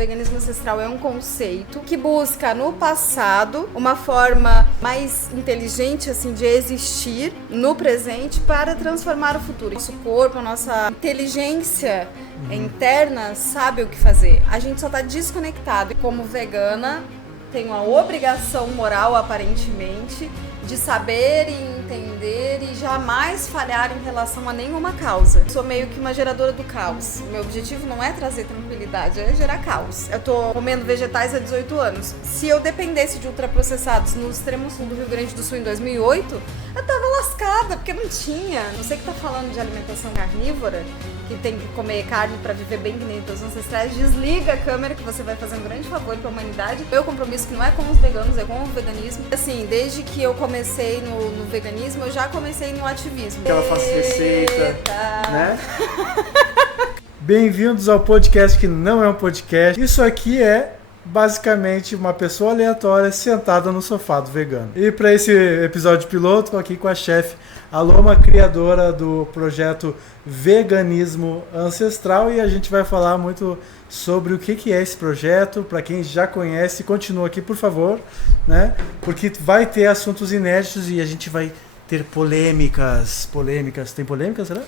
O veganismo ancestral é um conceito que busca no passado uma forma mais inteligente assim de existir no presente para transformar o futuro. Nosso corpo, a nossa inteligência interna sabe o que fazer. A gente só está desconectado. Como vegana, tenho a obrigação moral, aparentemente, de saber e entender e jamais falhar em relação a nenhuma causa. Sou meio que uma geradora do caos. Meu objetivo não é trazer tranquilidade, é gerar caos. Eu tô comendo vegetais há 18 anos. Se eu dependesse de ultraprocessados no extremo sul do Rio Grande do Sul em 2008, eu tava lascada, porque não tinha. Você que tá falando de alimentação carnívora, que tem que comer carne para viver bem que nem teus ancestrais, desliga a câmera que você vai fazer um grande favor para a humanidade. Meu compromisso que não é com os veganos, é com o veganismo. Assim, desde que eu comecei no veganismo, eu já comecei no ativismo. Ela faz receita, né? Bem-vindos ao podcast que não é um podcast. Isso aqui é basicamente uma pessoa aleatória sentada no sofá do vegano. E para esse episódio piloto, estou aqui com a chefe Aloma, criadora do projeto Veganismo Ancestral, e a gente vai falar muito sobre o que é esse projeto. Para quem já conhece, continua aqui, por favor, né? Porque vai ter assuntos inéditos e a gente vai ter polêmicas. Tem polêmicas, será?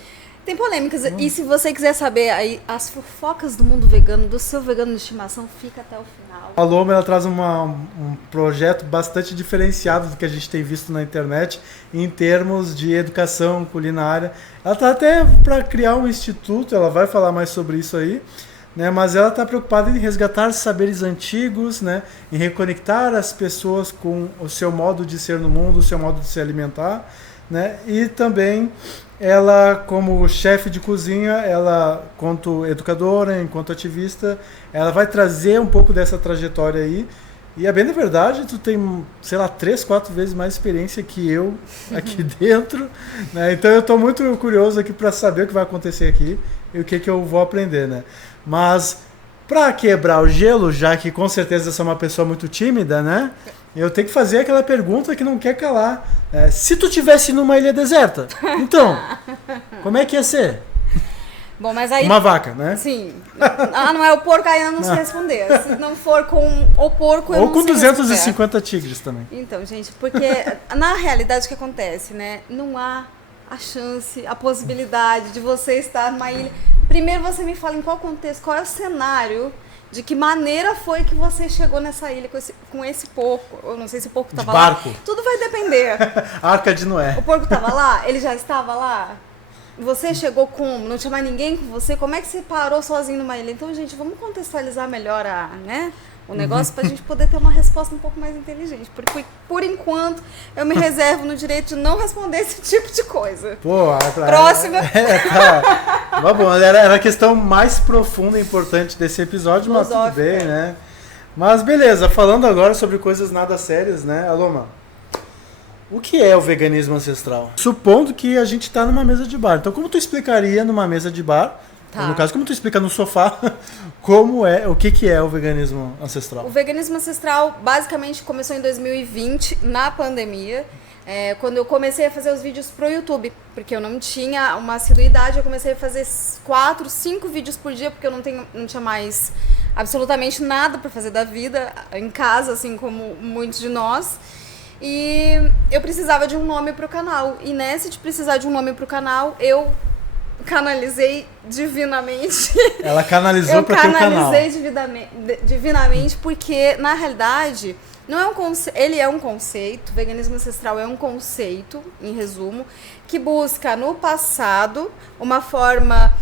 Tem polêmicas. E se você quiser saber aí as fofocas do mundo vegano, do seu vegano de estimação, fica até o final. A Loma, ela traz um projeto bastante diferenciado do que a gente tem visto na internet em termos de educação culinária. Ela está até para criar um instituto, ela vai falar mais sobre isso aí, né? Mas ela está preocupada em resgatar saberes antigos, né? Em reconectar as pessoas com o seu modo de ser no mundo, o seu modo de se alimentar, né? E também ela, como chefe de cozinha, ela, enquanto educadora, enquanto ativista, ela vai trazer um pouco dessa trajetória aí. E a bem da verdade, tu tem, sei lá, 3, 4 vezes mais experiência que eu aqui dentro, né? Então eu estou muito curioso aqui para saber o que vai acontecer aqui e o que eu vou aprender, né? Mas para quebrar o gelo, já que com certeza eu sou uma pessoa muito tímida, né? Eu tenho que fazer aquela pergunta que não quer calar. Se tu tivesse numa ilha deserta, então, como é que ia ser? Bom, mas aí... Uma vaca, né? Sim. Não é o porco, ainda não sei responder. Se não for com o porco, eu ou não com sei 250 tigres também. Então, gente, porque na realidade o que acontece, né? Não há a chance, a possibilidade de você estar numa ilha. Primeiro você me fala em qual contexto, qual é o cenário, de que maneira foi que você chegou nessa ilha com esse porco. Eu não sei se o porco estava lá. Barco. Tudo vai depender. Arca de Noé. O porco estava lá? Ele já estava lá? Você chegou como? Não tinha mais ninguém com você? Como é que você parou sozinho numa ilha? Então, gente, vamos contextualizar melhor o negócio pra gente poder ter uma resposta um pouco mais inteligente. Porque, por enquanto, eu me reservo no direito de não responder esse tipo de coisa. Pô, próxima. Tá. Mas bom, era a questão mais profunda e importante desse episódio, mas tudo bem, né? Mas beleza, falando agora sobre coisas nada sérias, né, Aloma? O que é o veganismo ancestral? Supondo que a gente está numa mesa de bar. Então, como tu explicaria numa mesa de bar? Tá. No caso, como tu explica no sofá, o que é o veganismo ancestral? O veganismo ancestral basicamente começou em 2020, na pandemia, quando eu comecei a fazer os vídeos pro YouTube, porque eu não tinha uma assiduidade, eu comecei a fazer 4, 5 vídeos por dia, porque eu não tinha mais absolutamente nada para fazer da vida em casa, assim como muitos de nós. E eu precisava de um nome pro canal. E nesse de precisar de um nome pro canal, eu canalizei divinamente. Ela canalizou para teu canal. Eu canalizei divinamente porque, na realidade, não é ele é um conceito, veganismo ancestral é um conceito, em resumo, que busca no passado uma forma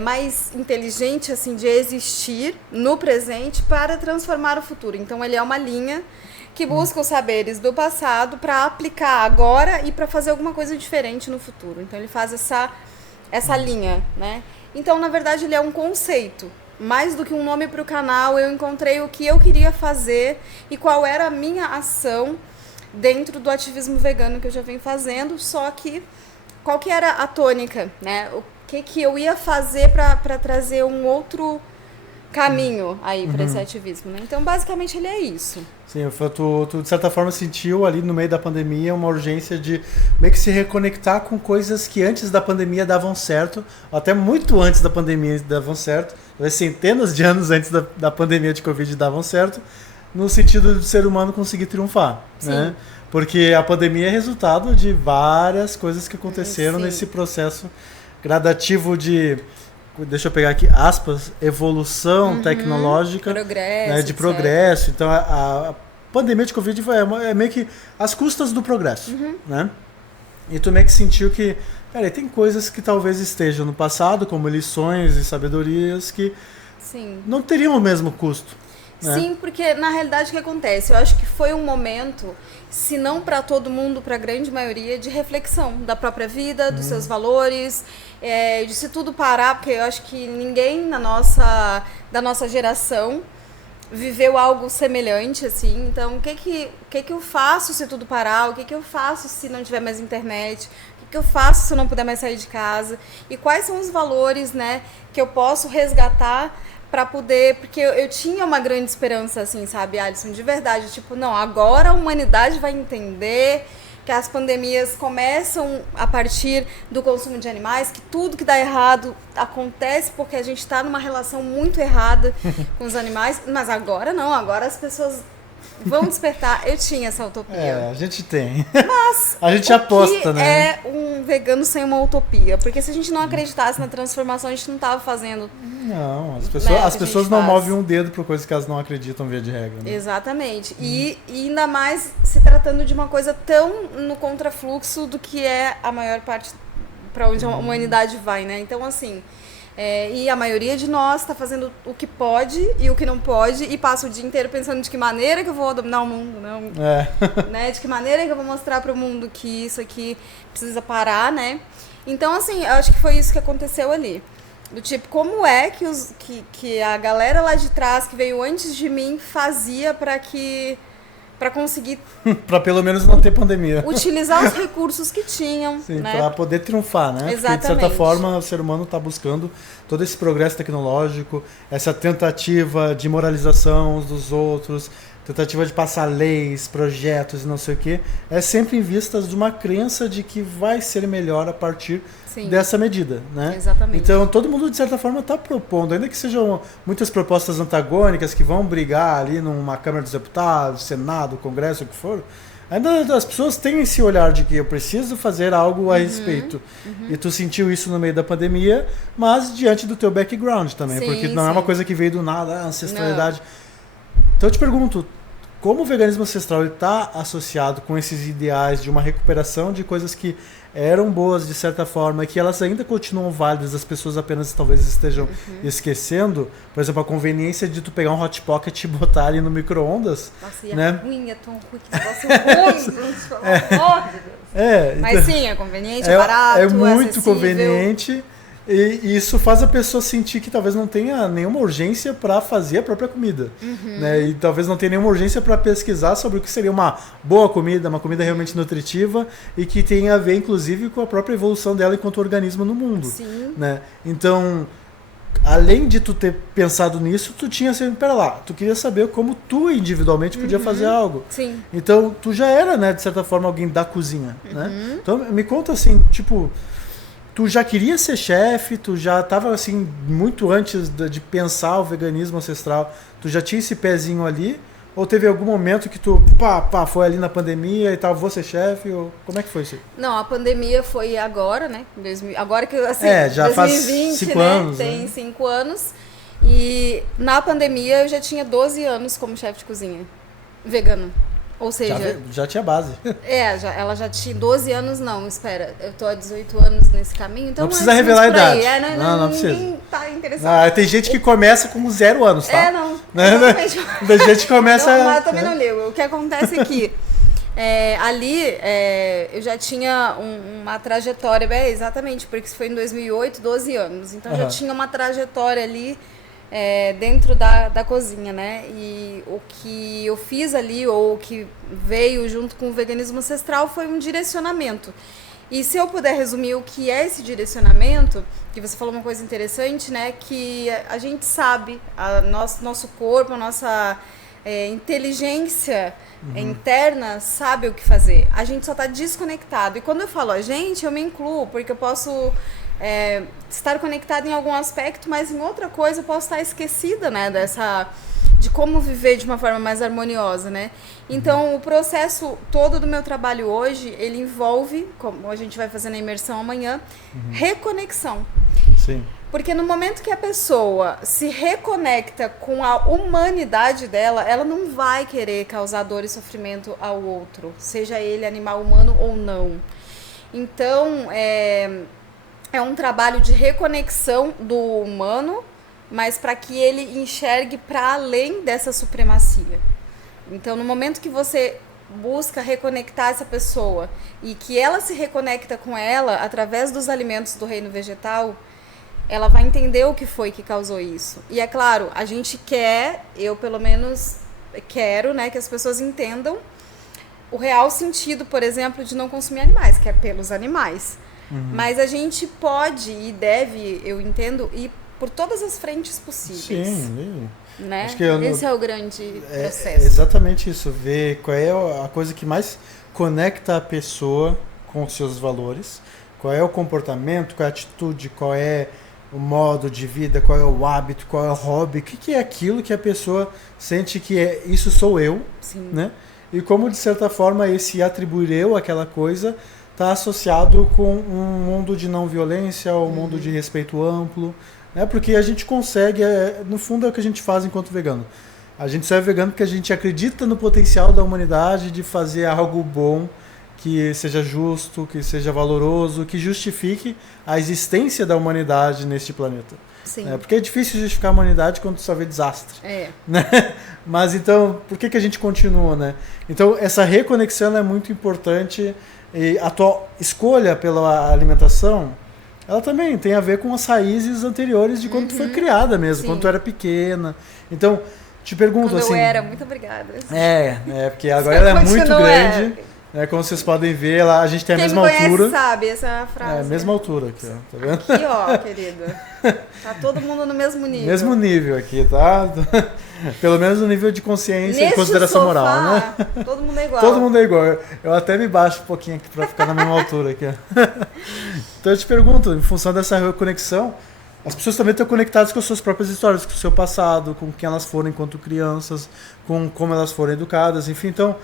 mais inteligente assim, de existir no presente para transformar o futuro. Então, ele é uma linha que busca os saberes do passado para aplicar agora e para fazer alguma coisa diferente no futuro. Então, ele faz essa linha, né? Então, na verdade, ele é um conceito. Mais do que um nome para o canal, eu encontrei o que eu queria fazer e qual era a minha ação dentro do ativismo vegano que eu já venho fazendo, só que qual que era a tônica, né? O que eu ia fazer para trazer um outro caminho aí para esse ativismo, né? Então, basicamente, ele é isso. Sim, tu de certa forma sentiu ali no meio da pandemia uma urgência de meio que se reconectar com coisas que antes da pandemia davam certo, até muito antes da pandemia davam certo. centenas de anos antes da pandemia de Covid davam certo, no sentido do ser humano conseguir triunfar, né? Porque a pandemia é resultado de várias coisas que aconteceram nesse processo gradativo de, deixa eu pegar aqui, aspas, evolução tecnológica, progresso, né, de progresso. Então a pandemia de Covid é meio que as custas do progresso, né? E tu meio que sentiu que, cara, tem coisas que talvez estejam no passado, como lições e sabedorias, que não teriam o mesmo custo. Né? Sim, porque na realidade o que acontece? Eu acho que foi um momento, se não para todo mundo, para a grande maioria, de reflexão da própria vida, dos seus valores, de se tudo parar, porque eu acho que ninguém da nossa geração viveu algo semelhante, assim. Então, o que eu faço se tudo parar? O que eu faço se não tiver mais internet? O que eu faço se eu não puder mais sair de casa? E quais são os valores, né, que eu posso resgatar para poder... Porque eu tinha uma grande esperança, assim, sabe, Alisson? De verdade. Tipo, não, agora a humanidade vai entender que as pandemias começam a partir do consumo de animais, que tudo que dá errado acontece porque a gente está numa relação muito errada com os animais. Mas agora não, agora as pessoas vão despertar. Eu tinha essa utopia. A gente tem. Mas a gente aposta, né? É um vegano sem uma utopia. Porque se a gente não acreditasse na transformação, a gente não estava fazendo... Não, as pessoas não movem um dedo por coisas que elas não acreditam, via de regra. Né? Exatamente. E ainda mais se tratando de uma coisa tão no contrafluxo do que é a maior parte para onde a humanidade vai, né? Então, assim... e a maioria de nós está fazendo o que pode e o que não pode e passa o dia inteiro pensando de que maneira que eu vou dominar o mundo, não, né? De que maneira que eu vou mostrar para o mundo que isso aqui precisa parar, né? Então, assim, eu acho que foi isso que aconteceu ali. Do tipo, como é que a galera lá de trás, que veio antes de mim, fazia para conseguir... para pelo menos não ter pandemia. Utilizar os recursos que tinham. Sim, né? para poder triunfar, né? Exatamente. Porque, de certa forma, o ser humano está buscando todo esse progresso tecnológico, essa tentativa de moralização uns dos outros, tentativa de passar leis, projetos e não sei o quê, é sempre em vistas de uma crença de que vai ser melhor a partir dessa medida, né? Exatamente. Então, todo mundo, de certa forma, está propondo, ainda que sejam muitas propostas antagônicas que vão brigar ali numa Câmara dos Deputados, Senado, Congresso, o que for, ainda as pessoas têm esse olhar de que eu preciso fazer algo a respeito. E tu sentiu isso no meio da pandemia, mas diante do teu background também, porque não é uma coisa que veio do nada, a ancestralidade... Não. Então eu te pergunto, como o veganismo ancestral está associado com esses ideais de uma recuperação de coisas que eram boas de certa forma e que elas ainda continuam válidas, as pessoas apenas talvez estejam esquecendo? Por exemplo, a conveniência de tu pegar um Hot Pocket e botar ali no micro-ondas. Nossa, e né? é ruim, é tão ruim, que negócio ruim, pelo amor de Deus. Mas então, sim, é conveniente, é barato, é muito acessível. Conveniente. E isso faz a pessoa sentir que talvez não tenha nenhuma urgência para fazer a própria comida. Né? E talvez não tenha nenhuma urgência para pesquisar sobre o que seria uma boa comida, uma comida realmente nutritiva e que tenha a ver, inclusive, com a própria evolução dela enquanto organismo no mundo. Sim. Né? Então, além de tu ter pensado nisso, tu tinha assim, pera lá, tu queria saber como tu individualmente podia fazer algo. Sim. Então, tu já era, né, de certa forma, alguém da cozinha. Né? Então, me conta assim, tipo... Tu já queria ser chefe, tu já estava assim, muito antes de pensar o veganismo ancestral, tu já tinha esse pezinho ali? Ou teve algum momento que tu, foi ali na pandemia e tal, vou ser chefe? Ou como é que foi isso? Não, a pandemia foi agora, né? Agora que, assim, já 2020, faz 5 anos. Tem 5 anos. E na pandemia eu já tinha 12 anos como chefe de cozinha, vegano. Ou seja... Já tinha base. Ela já tinha 12 anos, não, espera. Eu tô há 18 anos nesse caminho, então... Não precisa revelar a idade. Não precisa. Ninguém tá interessado. Tem gente que começa com 0 anos, tá? Não. Exatamente. Tem gente que começa... Não, mas eu também não ligo. O que acontece é que ali eu já tinha uma trajetória, exatamente, porque isso foi em 2008, 12 anos. Então já tinha uma trajetória ali dentro da cozinha, né? E o que eu fiz ali, ou o que veio junto com o veganismo ancestral, foi um direcionamento. E se eu puder resumir o que é esse direcionamento, que você falou uma coisa interessante, né? Que a gente sabe, nosso corpo, a nossa inteligência interna sabe o que fazer. A gente só está desconectado. E quando eu falo a gente, eu me incluo, porque eu posso estar conectada em algum aspecto, mas em outra coisa eu posso estar esquecida, né, de como viver de uma forma mais harmoniosa, né? Então, o processo todo do meu trabalho hoje, ele envolve, como a gente vai fazer na imersão amanhã, reconexão. Sim. Porque no momento que a pessoa se reconecta com a humanidade dela, ela não vai querer causar dor e sofrimento ao outro, seja ele animal humano ou não. Então, é um trabalho de reconexão do humano, mas para que ele enxergue para além dessa supremacia. Então, no momento que você busca reconectar essa pessoa e que ela se reconecta com ela através dos alimentos do reino vegetal, ela vai entender o que foi que causou isso. E é claro, a gente quer, eu pelo menos quero, né, que as pessoas entendam o real sentido, por exemplo, de não consumir animais, que é pelos animais. Mas a gente pode e deve, eu entendo, ir por todas as frentes possíveis. Sim, né? Acho que esse é o grande processo. É exatamente isso, ver qual é a coisa que mais conecta a pessoa com os seus valores, qual é o comportamento, qual é a atitude, qual é o modo de vida, qual é o hábito, qual é o hobby, o que é aquilo que a pessoa sente que isso sou eu, Sim. né? E como, de certa forma, esse atribuir eu àquela coisa está associado com um mundo de não violência, um mundo de respeito amplo, né? Porque a gente consegue, no fundo é o que a gente faz enquanto vegano. A gente só é vegano porque a gente acredita no potencial da humanidade de fazer algo bom, que seja justo, que seja valoroso, que justifique a existência da humanidade neste planeta. Sim. Porque é difícil justificar a humanidade quando só vê desastre. Né? Mas então, por que a gente continua, né? Então, essa reconexão é muito importante. E a tua escolha pela alimentação, ela também tem a ver com as raízes anteriores de quando tu foi criada mesmo, quando tu era pequena. Então, te pergunto quando assim... eu era, muito obrigada. Porque agora ela é muito grande. Como vocês podem ver, a gente tem a mesma altura. Quem me conhece sabe essa frase. A mesma altura aqui, ó. Tá vendo? Aqui, ó, querido. Tá todo mundo no mesmo nível. Mesmo nível aqui, tá? Pelo menos no nível de consciência e consideração sofá, moral, né? Todo mundo é igual. Todo mundo é igual. Eu até me baixo um pouquinho aqui pra ficar na mesma altura aqui. Então eu te pergunto, em função dessa reconexão, as pessoas também estão conectadas com as suas próprias histórias, com o seu passado, com quem elas foram enquanto crianças, com como elas foram educadas, enfim. Então,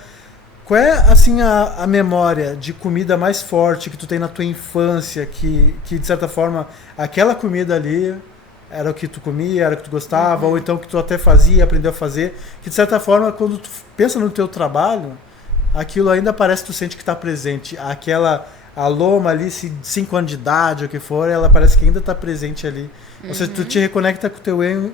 qual é, assim, a memória de comida mais forte que tu tem na tua infância, que de certa forma, aquela comida ali era o que tu comia, era o que tu gostava, ou então que tu até fazia, aprendeu a fazer, que de certa forma, quando tu pensa no teu trabalho, aquilo ainda parece que tu sente que está presente. A loma ali, 5 anos de idade, ou o que for, ela parece que ainda está presente ali. Ou seja, tu te reconecta com o teu eu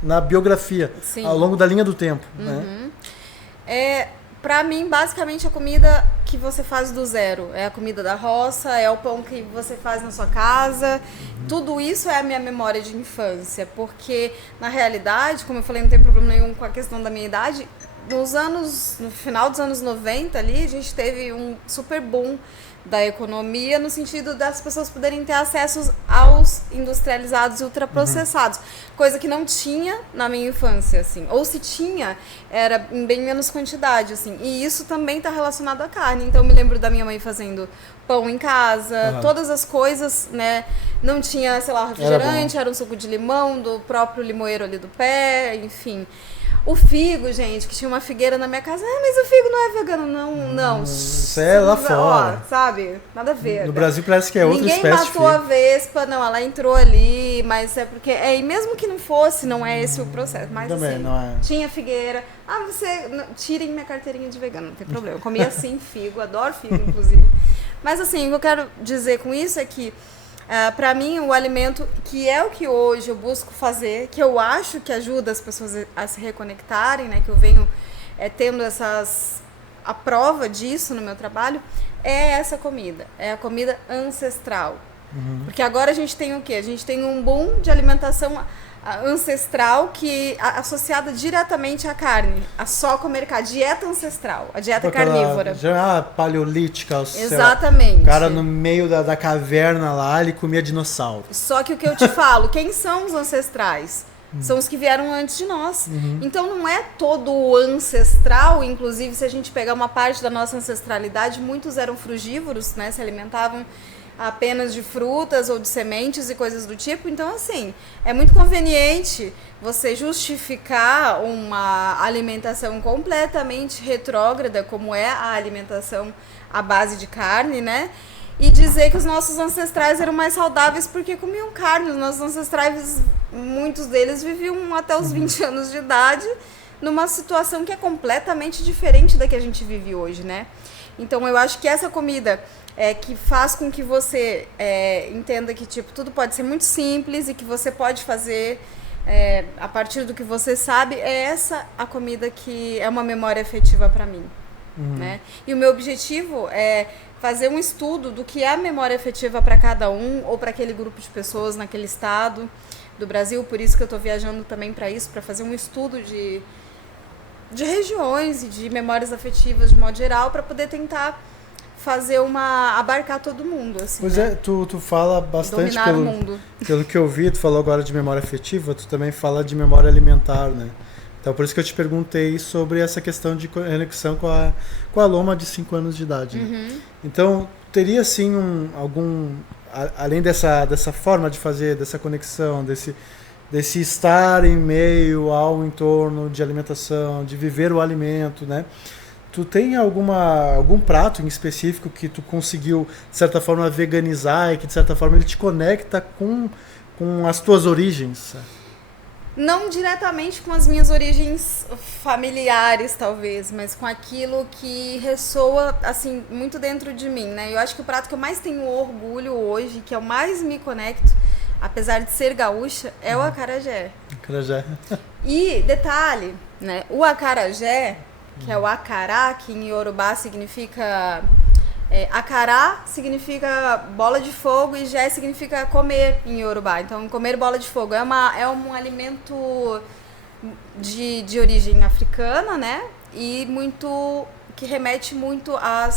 na biografia, Sim. ao longo da linha do tempo. Né? Pra mim, basicamente, a comida que você faz do zero. É a comida da roça, é o pão que você faz na sua casa. Tudo isso é a minha memória de infância. Porque, na realidade, como eu falei, não tem problema nenhum com a questão da minha idade. No final dos anos 90 ali, a gente teve um super boom da economia, no sentido das pessoas poderem ter acesso aos industrializados e ultraprocessados, coisa que não tinha na minha infância, assim, ou se tinha, era em bem menos quantidade, assim, e isso também está relacionado à carne. Então eu me lembro da minha mãe fazendo pão em casa, todas as coisas, né, não tinha, sei lá, refrigerante, era um suco de limão do próprio limoeiro ali do pé, enfim. O figo, gente, que tinha uma figueira na minha casa. Mas o figo não é vegano, não. Isso é lá fora. Ó, sabe? Nada a ver. No Brasil parece que é outra espécie de figo. Ninguém matou a vespa, não. Ela entrou ali, mas é porque... E mesmo que não fosse, não é esse o processo. Mas também, assim, não é. Tinha figueira. Tirem minha carteirinha de vegano, não tem problema. Eu comia assim figo, adoro figo, inclusive. Mas assim, o que eu quero dizer com isso é que para mim, o alimento, que é o que hoje eu busco fazer, que eu acho que ajuda as pessoas a se reconectarem, né, que eu venho tendo a prova disso no meu trabalho, é essa comida. É a comida ancestral. Porque agora a gente tem o quê? A gente tem um boom de alimentação ancestral que associada diretamente à carne, a só comer carne, dieta ancestral, a dieta carnívora. Já paleolítica. Exatamente. O cara no meio da caverna lá, ele comia dinossauro. Só que o que eu te falo, quem são os ancestrais? São os que vieram antes de nós. Então não é todo o ancestral, inclusive se a gente pegar uma parte da nossa ancestralidade, muitos eram frugívoros, né, se alimentavam apenas de frutas ou de sementes e coisas do tipo. Então, assim, é muito conveniente você justificar uma alimentação completamente retrógrada, como é a alimentação à base de carne, né? E dizer que os nossos ancestrais eram mais saudáveis porque comiam carne. Os nossos ancestrais, muitos deles viviam até os 20 anos de idade, numa situação que é completamente diferente da que a gente vive hoje, né? Então, eu acho que essa comida que faz com que você entenda que tipo, tudo pode ser muito simples e que você pode fazer a partir do que você sabe, é essa a comida que é uma memória afetiva para mim. Né? E o meu objetivo é fazer um estudo do que é a memória afetiva para cada um ou para aquele grupo de pessoas naquele estado do Brasil. Por isso que eu estou viajando também para isso, para fazer um estudo de regiões e de memórias afetivas de modo geral, para poder tentar abarcar todo mundo, assim, pois né? Tu fala bastante Dominar o mundo. Pelo que eu vi, tu falou agora de memória afetiva, tu também fala de memória alimentar, né? Então por isso que eu te perguntei sobre essa questão de conexão com a Loma de 5 anos de idade, né? Então teria sim além dessa forma de fazer, dessa conexão, desse estar em meio ao entorno de alimentação, de viver o alimento, né? Tu tem algum prato em específico que tu conseguiu, de certa forma, veganizar e que, de certa forma, ele te conecta com as tuas origens? Não diretamente com as minhas origens familiares, talvez, mas com aquilo que ressoa, assim, muito dentro de mim, né? Eu acho que o prato que eu mais tenho orgulho hoje, que eu mais me conecto, apesar de ser gaúcha, é o acarajé. Acarajé. E, detalhe, né? O acarajé, que é o acará, que em Iorubá significa... acará significa bola de fogo e jé significa comer em Iorubá. Então, comer bola de fogo é um alimento de origem africana, né? E que remete muito a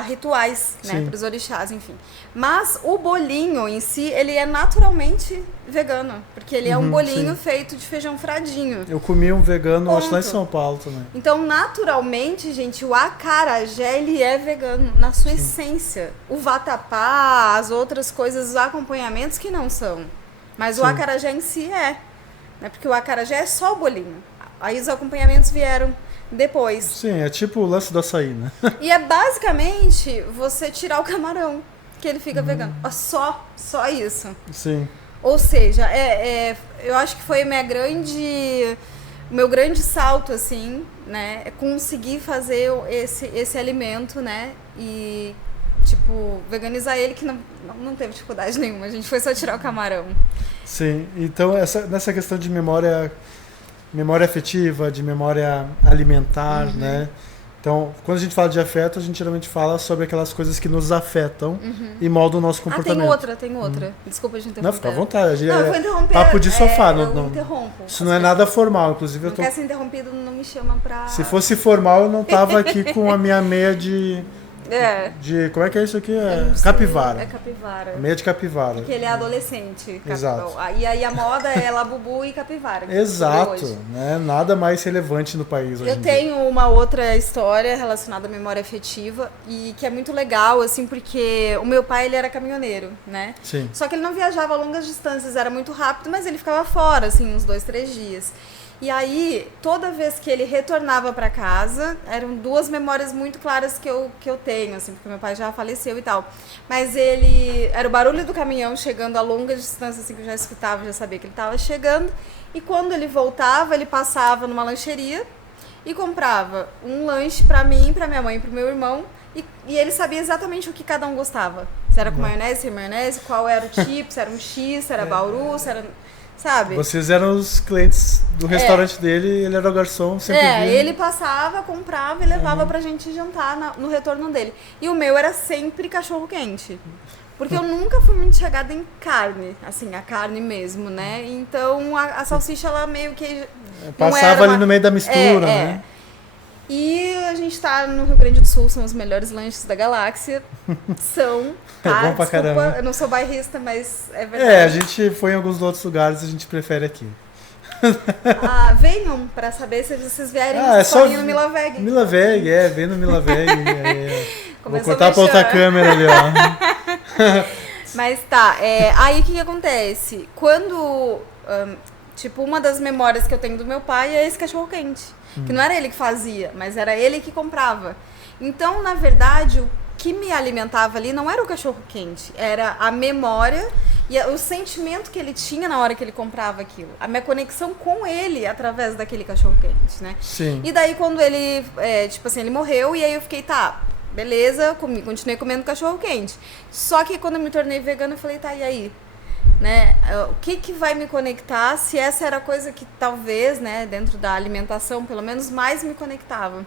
rituais, né? Para os orixás, enfim. Mas o bolinho em si, ele é naturalmente vegano, porque ele é um bolinho feito de feijão fradinho. Eu comi um vegano, acho, lá em São Paulo também. Então, naturalmente, gente, o acarajé, ele é vegano na sua essência. O vatapá, as outras coisas, os acompanhamentos que não são. Mas o acarajé em si é. Né? Porque o acarajé é só o bolinho. Aí os acompanhamentos vieram depois. Sim, é tipo o lance do açaí, né? E é basicamente você tirar o camarão, que ele fica vegano. Só isso. Sim. Ou seja, eu acho que foi o meu grande salto, assim, né? É conseguir fazer esse alimento, né? E, tipo, veganizar ele, que não teve dificuldade nenhuma. A gente foi só tirar o camarão. Sim, então nessa questão de memória afetiva, de memória alimentar, né? Então, quando a gente fala de afeto, a gente geralmente fala sobre aquelas coisas que nos afetam e moldam o nosso comportamento. Tem outra. Desculpa de interromper. Não, fica à vontade. Não, eu vou interromper. Papo de sofá. Eu interrompo. Isso não é nada formal, inclusive. Não quer ser interrompido, não me chama pra... Se fosse formal, eu não tava aqui com a minha meia de... Como é que é isso aqui? Capivara. É capivara. Meia de capivara. Porque ele é adolescente. Exato. E aí a moda é labubu e capivara. Exato. Né? Nada mais relevante no país hoje em dia. Eu tenho uma outra história relacionada à memória afetiva e que é muito legal, assim, porque o meu pai, ele era caminhoneiro, né? Sim. Só que ele não viajava a longas distâncias, era muito rápido, mas ele ficava fora, assim, uns 2, 3 dias. E aí, toda vez que ele retornava para casa, eram 2 memórias muito claras que eu tenho, assim, porque meu pai já faleceu e tal. Mas era o barulho do caminhão chegando a longa distância, assim, que eu já escutava, já sabia que ele estava chegando. E quando ele voltava, ele passava numa lancheria e comprava um lanche para mim, para minha mãe e para o meu irmão. E ele sabia exatamente o que cada um gostava. Se era com maionese, sem maionese, qual era o tipo, se era um X, se era bauru, se era... Sabe? Vocês eram os clientes do restaurante dele, ele era o garçom, sempre via. Ele passava, comprava e levava pra gente jantar no retorno dele. E o meu era sempre cachorro quente. Porque eu nunca fui muito chegada em carne, assim, a carne mesmo, né? Então a salsicha, ela meio que... Passava ali no meio da mistura, né? E a gente tá no Rio Grande do Sul, são os melhores lanches da galáxia. São, tá? É bom pra caramba. Eu não sou bairrista, mas é verdade. A gente foi em alguns outros lugares, a gente prefere aqui. Venham pra saber se vocês vierem só no Milaveg. Milaveg, vem no Milaveg. Vou cortar pra outra câmera ali, ó. Mas tá, aí o que acontece? Quando, tipo, uma das memórias que eu tenho do meu pai é esse cachorro-quente. Que não era ele que fazia, mas era ele que comprava. Então, na verdade, o que me alimentava ali não era o cachorro-quente, era a memória e o sentimento que ele tinha na hora que ele comprava aquilo. A minha conexão com ele através daquele cachorro-quente, né? Sim. E daí, quando ele, tipo assim, ele morreu, e aí eu fiquei, tá, beleza, continuei comendo cachorro-quente. Só que quando eu me tornei vegana, eu falei, tá, e aí? Né? O que vai me conectar se essa era a coisa que talvez, né, dentro da alimentação, pelo menos, mais me conectava.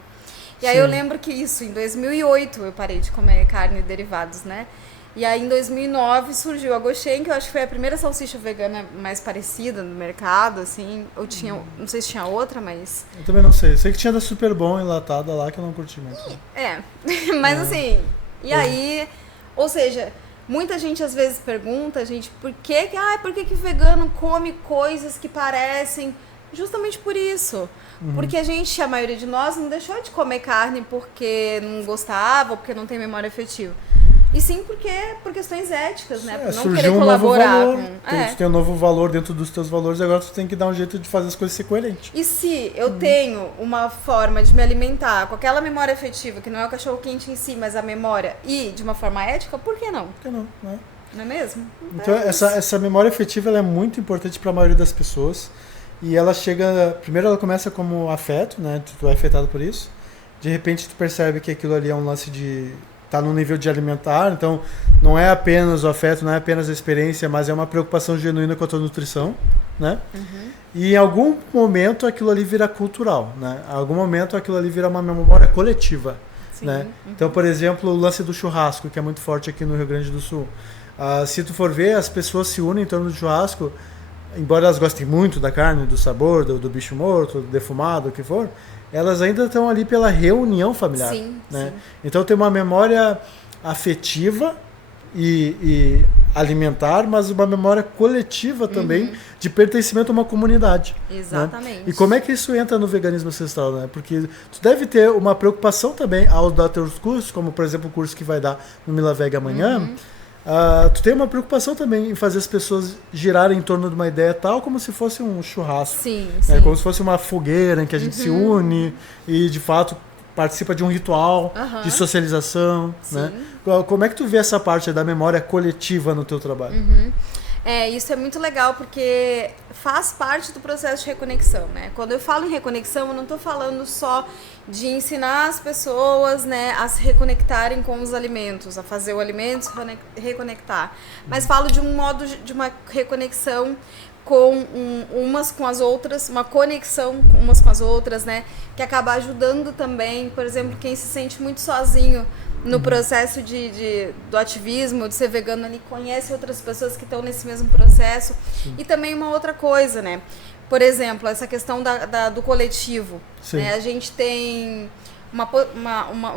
E aí eu lembro que isso, em 2008, eu parei de comer carne e derivados, né? E aí em 2009 surgiu a Goshen, que eu acho que foi a primeira salsicha vegana mais parecida no mercado, assim. Ou tinha, não sei se tinha outra, mas... Eu também não sei. Sei que tinha da Super Bom enlatada lá, que eu não curti muito. Mas assim, e aí... Ou seja, muita gente às vezes pergunta, gente, por que vegano come coisas que parecem... Justamente por isso. Porque a maioria de nós, não deixou de comer carne porque não gostava ou porque não tem memória afetiva. E sim por questões éticas, né? Por não querer colaborar. Tu tem um novo valor dentro dos teus valores, agora tu tem que dar um jeito de fazer as coisas ser coerentes. E se eu tenho uma forma de me alimentar com aquela memória afetiva, que não é o cachorro-quente em si, mas a memória, e de uma forma ética, por que não? Por que não, né? Não é mesmo? Então, essa memória afetiva ela é muito importante para a maioria das pessoas. E ela chega... Primeiro ela começa como afeto, né? Tu é afetado por isso. De repente tu percebe que aquilo ali é um lance de... Tá no nível de alimentar, então não é apenas o afeto, não é apenas a experiência, mas é uma preocupação genuína com a tua nutrição, né? E em algum momento aquilo ali vira cultural, né? Em algum momento aquilo ali vira uma memória coletiva, né? Então, por exemplo, o lance do churrasco, que é muito forte aqui no Rio Grande do Sul. Se tu for ver, as pessoas se unem em torno do churrasco, embora elas gostem muito da carne, do sabor, do bicho morto, do defumado, o que for, elas ainda estão ali pela reunião familiar. Sim, né? sim. Então tem uma memória afetiva e alimentar, mas uma memória coletiva também de pertencimento a uma comunidade. Exatamente. Né? E como é que isso entra no veganismo ancestral? Né? Porque tu deve ter uma preocupação também ao dar teus cursos, como por exemplo o curso que vai dar no Mila Vega amanhã. Tu tem uma preocupação também em fazer as pessoas girarem em torno de uma ideia tal como se fosse um churrasco. Sim, Né? sim. Como se fosse uma fogueira em que a gente se une e de fato participa de um ritual de socialização. Né? Como é que tu vê essa parte da memória coletiva no teu trabalho? Isso é muito legal porque faz parte do processo de reconexão, né? Quando eu falo em reconexão, eu não estou falando só de ensinar as pessoas, né, a se reconectarem com os alimentos, a fazer o alimento se reconectar, mas falo de um modo de uma reconexão com umas com as outras, uma conexão umas com as outras, né, que acaba ajudando também, por exemplo, quem se sente muito sozinho no processo do ativismo, de ser vegano, ele conhece outras pessoas que estão nesse mesmo processo. E também uma outra coisa, né? Por exemplo, essa questão do coletivo. Né? A gente tem uma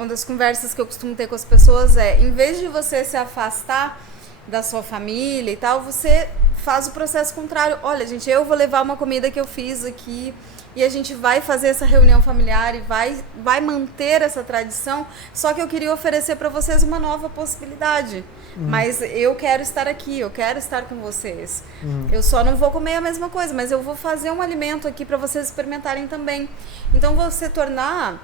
das conversas que eu costumo ter com as pessoas em vez de você se afastar da sua família e tal, você faz o processo contrário. Olha, gente, eu vou levar uma comida que eu fiz aqui e a gente vai fazer essa reunião familiar e vai manter essa tradição, só que eu queria oferecer para vocês uma nova possibilidade. Mas eu quero estar aqui, eu quero estar com vocês. Eu só não vou comer a mesma coisa, mas eu vou fazer um alimento aqui para vocês experimentarem também. Então você tornar...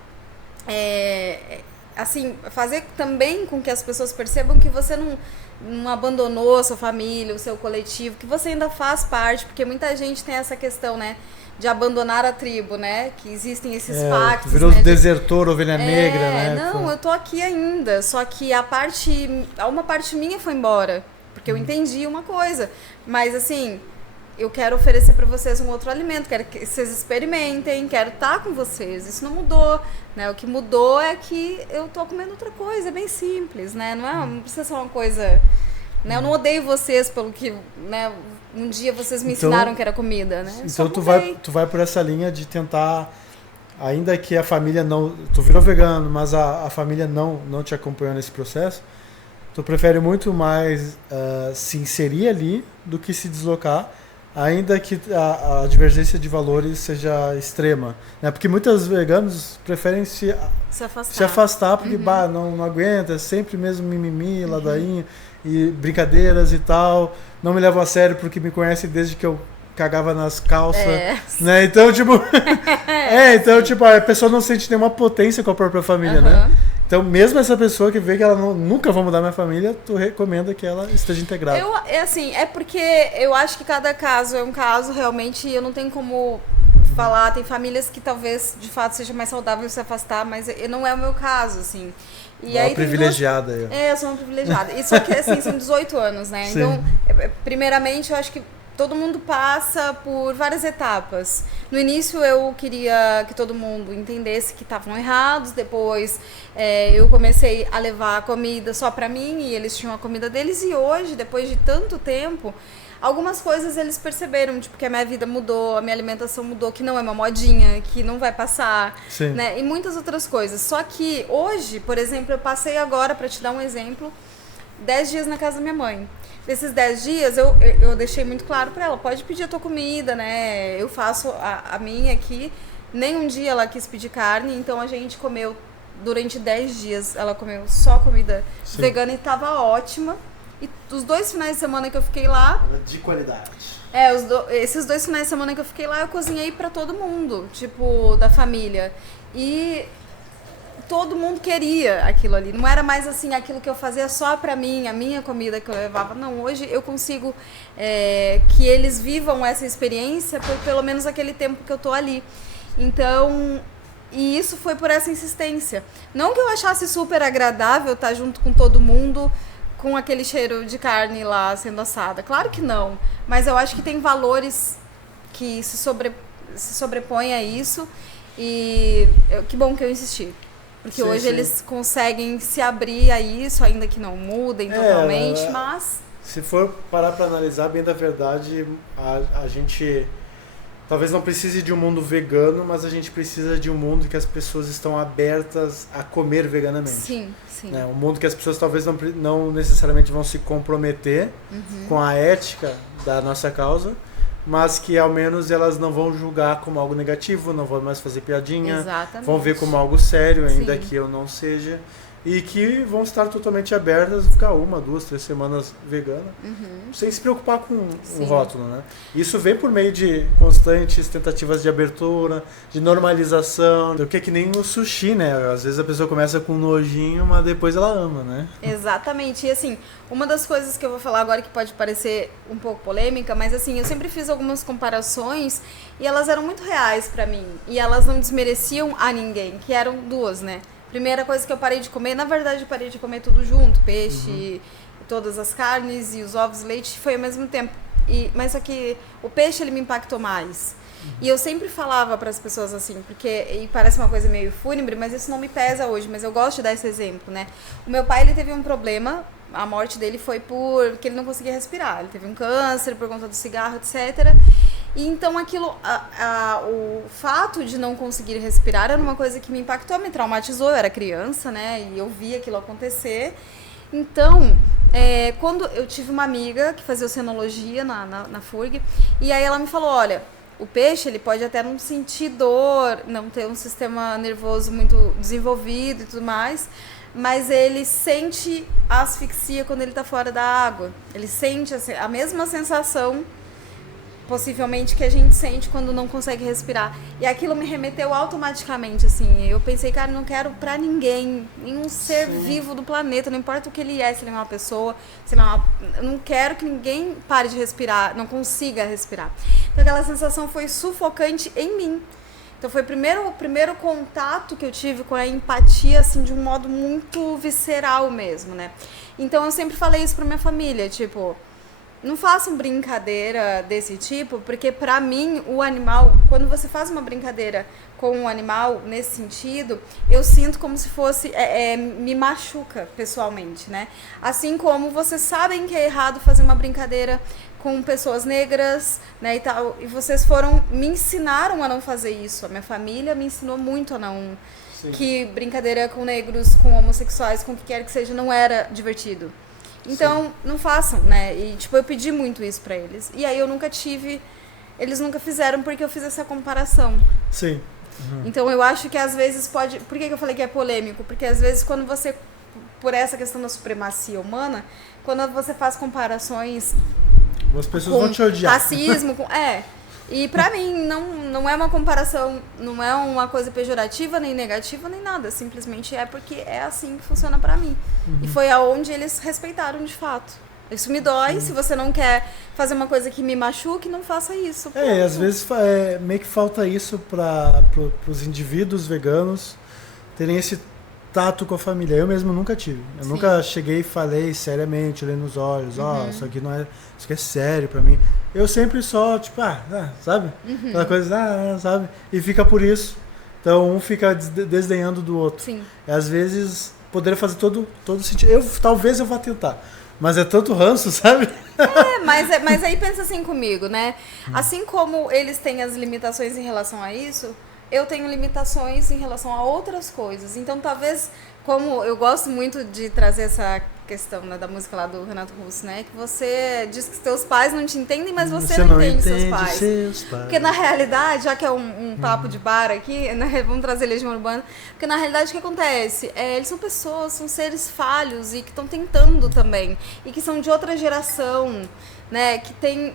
assim, fazer também com que as pessoas percebam que você não abandonou a sua família, o seu coletivo, que você ainda faz parte, porque muita gente tem essa questão, né, de abandonar a tribo, né, que existem esses pactos, virou né, desertor, ovelha negra, né? Não, eu tô aqui ainda, só que uma parte minha foi embora, porque eu entendi uma coisa, mas assim, eu quero oferecer para vocês um outro alimento, quero que vocês experimentem, quero estar com vocês. Isso não mudou, né? O que mudou é que eu tô comendo outra coisa, é bem simples, né? Não precisa ser uma coisa... Né? Eu não odeio vocês pelo que, né, um dia vocês me ensinaram que era comida, né? Então tu vai por essa linha de tentar, ainda que a família não... Tu virou vegano, mas a família não te acompanhou nesse processo, tu prefere muito mais se inserir ali do que se deslocar, ainda que a divergência de valores seja extrema, né? Porque muitos veganos preferem se afastar porque não aguenta, é sempre mesmo mimimi, ladainha. e brincadeiras e tal, não me levam a sério porque me conhecem desde que eu cagava nas calças, né? Então, tipo, tipo, a pessoa não sente nenhuma potência com a própria família, né? Então, mesmo essa pessoa que vê que ela nunca vai mudar minha família, tu recomenda que ela esteja integrada. É porque eu acho que cada caso é um caso, realmente, eu não tenho como falar, tem famílias que talvez, de fato, seja mais saudável se afastar, mas não é o meu caso, assim. E aí privilegiada. Eu sou uma privilegiada. Isso aqui, assim, são 18 anos, né? Sim. Então, primeiramente, eu acho que todo mundo passa por várias etapas. No início eu queria que todo mundo entendesse que estavam errados, depois eu comecei a levar a comida só pra mim e eles tinham a comida deles, e hoje, depois de tanto tempo, algumas coisas eles perceberam, tipo, que a minha vida mudou, a minha alimentação mudou, que não é uma modinha, que não vai passar, né? E muitas outras coisas. Só que hoje, por exemplo, eu passei agora, pra te dar um exemplo, 10 dias na casa da minha mãe. Desses 10 dias, eu deixei muito claro pra ela, pode pedir a tua comida, né? Eu faço a minha aqui. Nem um dia ela quis pedir carne, então a gente comeu durante 10 dias. Ela comeu só comida vegana e tava ótima. E os 2 finais de semana que eu fiquei lá... De qualidade. Esses 2 finais de semana que eu fiquei lá, eu cozinhei pra todo mundo, tipo, da família. E... todo mundo queria aquilo ali. Não era mais assim, aquilo que eu fazia só pra mim, a minha comida que eu levava. Não, hoje eu consigo que eles vivam essa experiência por pelo menos aquele tempo que eu tô ali. Então, e isso foi por essa insistência. Não que eu achasse super agradável estar junto com todo mundo, com aquele cheiro de carne lá sendo assada. Claro que não. Mas eu acho que tem valores que se sobrepõem a isso. E que bom que eu insisti. Porque hoje eles conseguem se abrir a isso, ainda que não mudem totalmente, mas... Se for parar para analisar, bem da verdade, a gente talvez não precise de um mundo vegano, mas a gente precisa de um mundo que as pessoas estão abertas a comer veganamente. Sim, sim. Né? Um mundo que as pessoas talvez não necessariamente vão se comprometer com a ética da nossa causa, mas que ao menos elas não vão julgar como algo negativo, não vão mais fazer piadinha, Exatamente. Vão ver como algo sério, ainda Sim. que eu não seja, e que vão estar totalmente abertas a ficar 1, 2, 3 semanas vegana, sem se preocupar com o rótulo, né? Isso vem por meio de constantes tentativas de abertura, de normalização, do que é que nem o sushi, né? Às vezes a pessoa começa com nojinho, mas depois ela ama, né? Exatamente. E assim, uma das coisas que eu vou falar agora que pode parecer um pouco polêmica, mas assim, eu sempre fiz algumas comparações e elas eram muito reais pra mim. E elas não desmereciam a ninguém, que eram 2, né? Primeira coisa que eu parei de comer, na verdade eu parei de comer tudo junto, peixe, todas as carnes e os ovos e leite, foi ao mesmo tempo. Mas só que o peixe ele me impactou mais. E eu sempre falava para as pessoas assim, e parece uma coisa meio fúnebre, mas isso não me pesa hoje, mas eu gosto de dar esse exemplo, né? O meu pai, ele teve um problema, a morte dele foi porque ele não conseguia respirar, ele teve um câncer por conta do cigarro, etc. E então aquilo, o fato de não conseguir respirar era uma coisa que me impactou, me traumatizou, eu era criança, né, e eu vi aquilo acontecer. Então, quando eu tive uma amiga que fazia oceanologia na FURG, e aí ela me falou, olha, o peixe ele pode até não sentir dor, não ter um sistema nervoso muito desenvolvido e tudo mais, mas ele sente a asfixia quando ele está fora da água. Ele sente a mesma sensação possivelmente que a gente sente quando não consegue respirar. E aquilo me remeteu automaticamente, assim. Eu pensei, cara, não quero pra ninguém, nenhum ser vivo do planeta, não importa o que ele é, se ele é uma pessoa, se ele é eu não quero que ninguém pare de respirar, não consiga respirar. Então aquela sensação foi sufocante em mim. Então foi o primeiro contato que eu tive com a empatia, assim, de um modo muito visceral mesmo, né? Então eu sempre falei isso pra minha família, tipo... Não façam brincadeira desse tipo, porque pra mim o animal, quando você faz uma brincadeira com o animal nesse sentido, eu sinto como se fosse, me machuca pessoalmente, né? Assim como vocês sabem que é errado fazer uma brincadeira com pessoas negras, né, e tal, e vocês me ensinaram a não fazer isso. A minha família me ensinou muito a não... Sim. Que brincadeira com negros, com homossexuais, com o que quer que seja, não era divertido. Então, não façam, né? E, tipo, eu pedi muito isso pra eles. E aí eu nunca tive... Eles nunca fizeram porque eu fiz essa comparação. Sim. Então, eu acho que às vezes pode... Por que eu falei que é polêmico? Porque às vezes quando você por essa questão da supremacia humana, quando você faz comparações as pessoas vão te odiar. Racismo, e pra mim não é uma comparação, não é uma coisa pejorativa, nem negativa, nem nada. Simplesmente é porque é assim que funciona pra mim. E foi aonde eles respeitaram de fato. Isso me dói, se você não quer fazer uma coisa que me machuque, não faça isso. Às vezes meio que falta isso para os indivíduos veganos terem esse tato com a família. Eu mesmo nunca tive. Eu nunca cheguei e falei seriamente, olhei nos olhos, isso aqui não é, isso aqui é sério pra mim. Eu sempre só, tipo, sabe? Aquela coisa, sabe? E fica por isso. Então um fica desdenhando do outro. Sim. E, às vezes poderia fazer todo sentido. Talvez eu vá tentar. Mas é tanto ranço, sabe? Mas aí pensa assim comigo, né? Assim como eles têm as limitações em relação a isso, eu tenho limitações em relação a outras coisas. Então, talvez, como eu gosto muito de trazer essa questão, né, da música lá do Renato Russo, né? Que você diz que seus pais não te entendem, mas você não entende seus pais. Porque na realidade, já que é um papo de bar aqui, né, vamos trazer Legião Urbana, porque na realidade o que acontece? Eles são pessoas, são seres falhos e que estão tentando também. E que são de outra geração, né? Que tem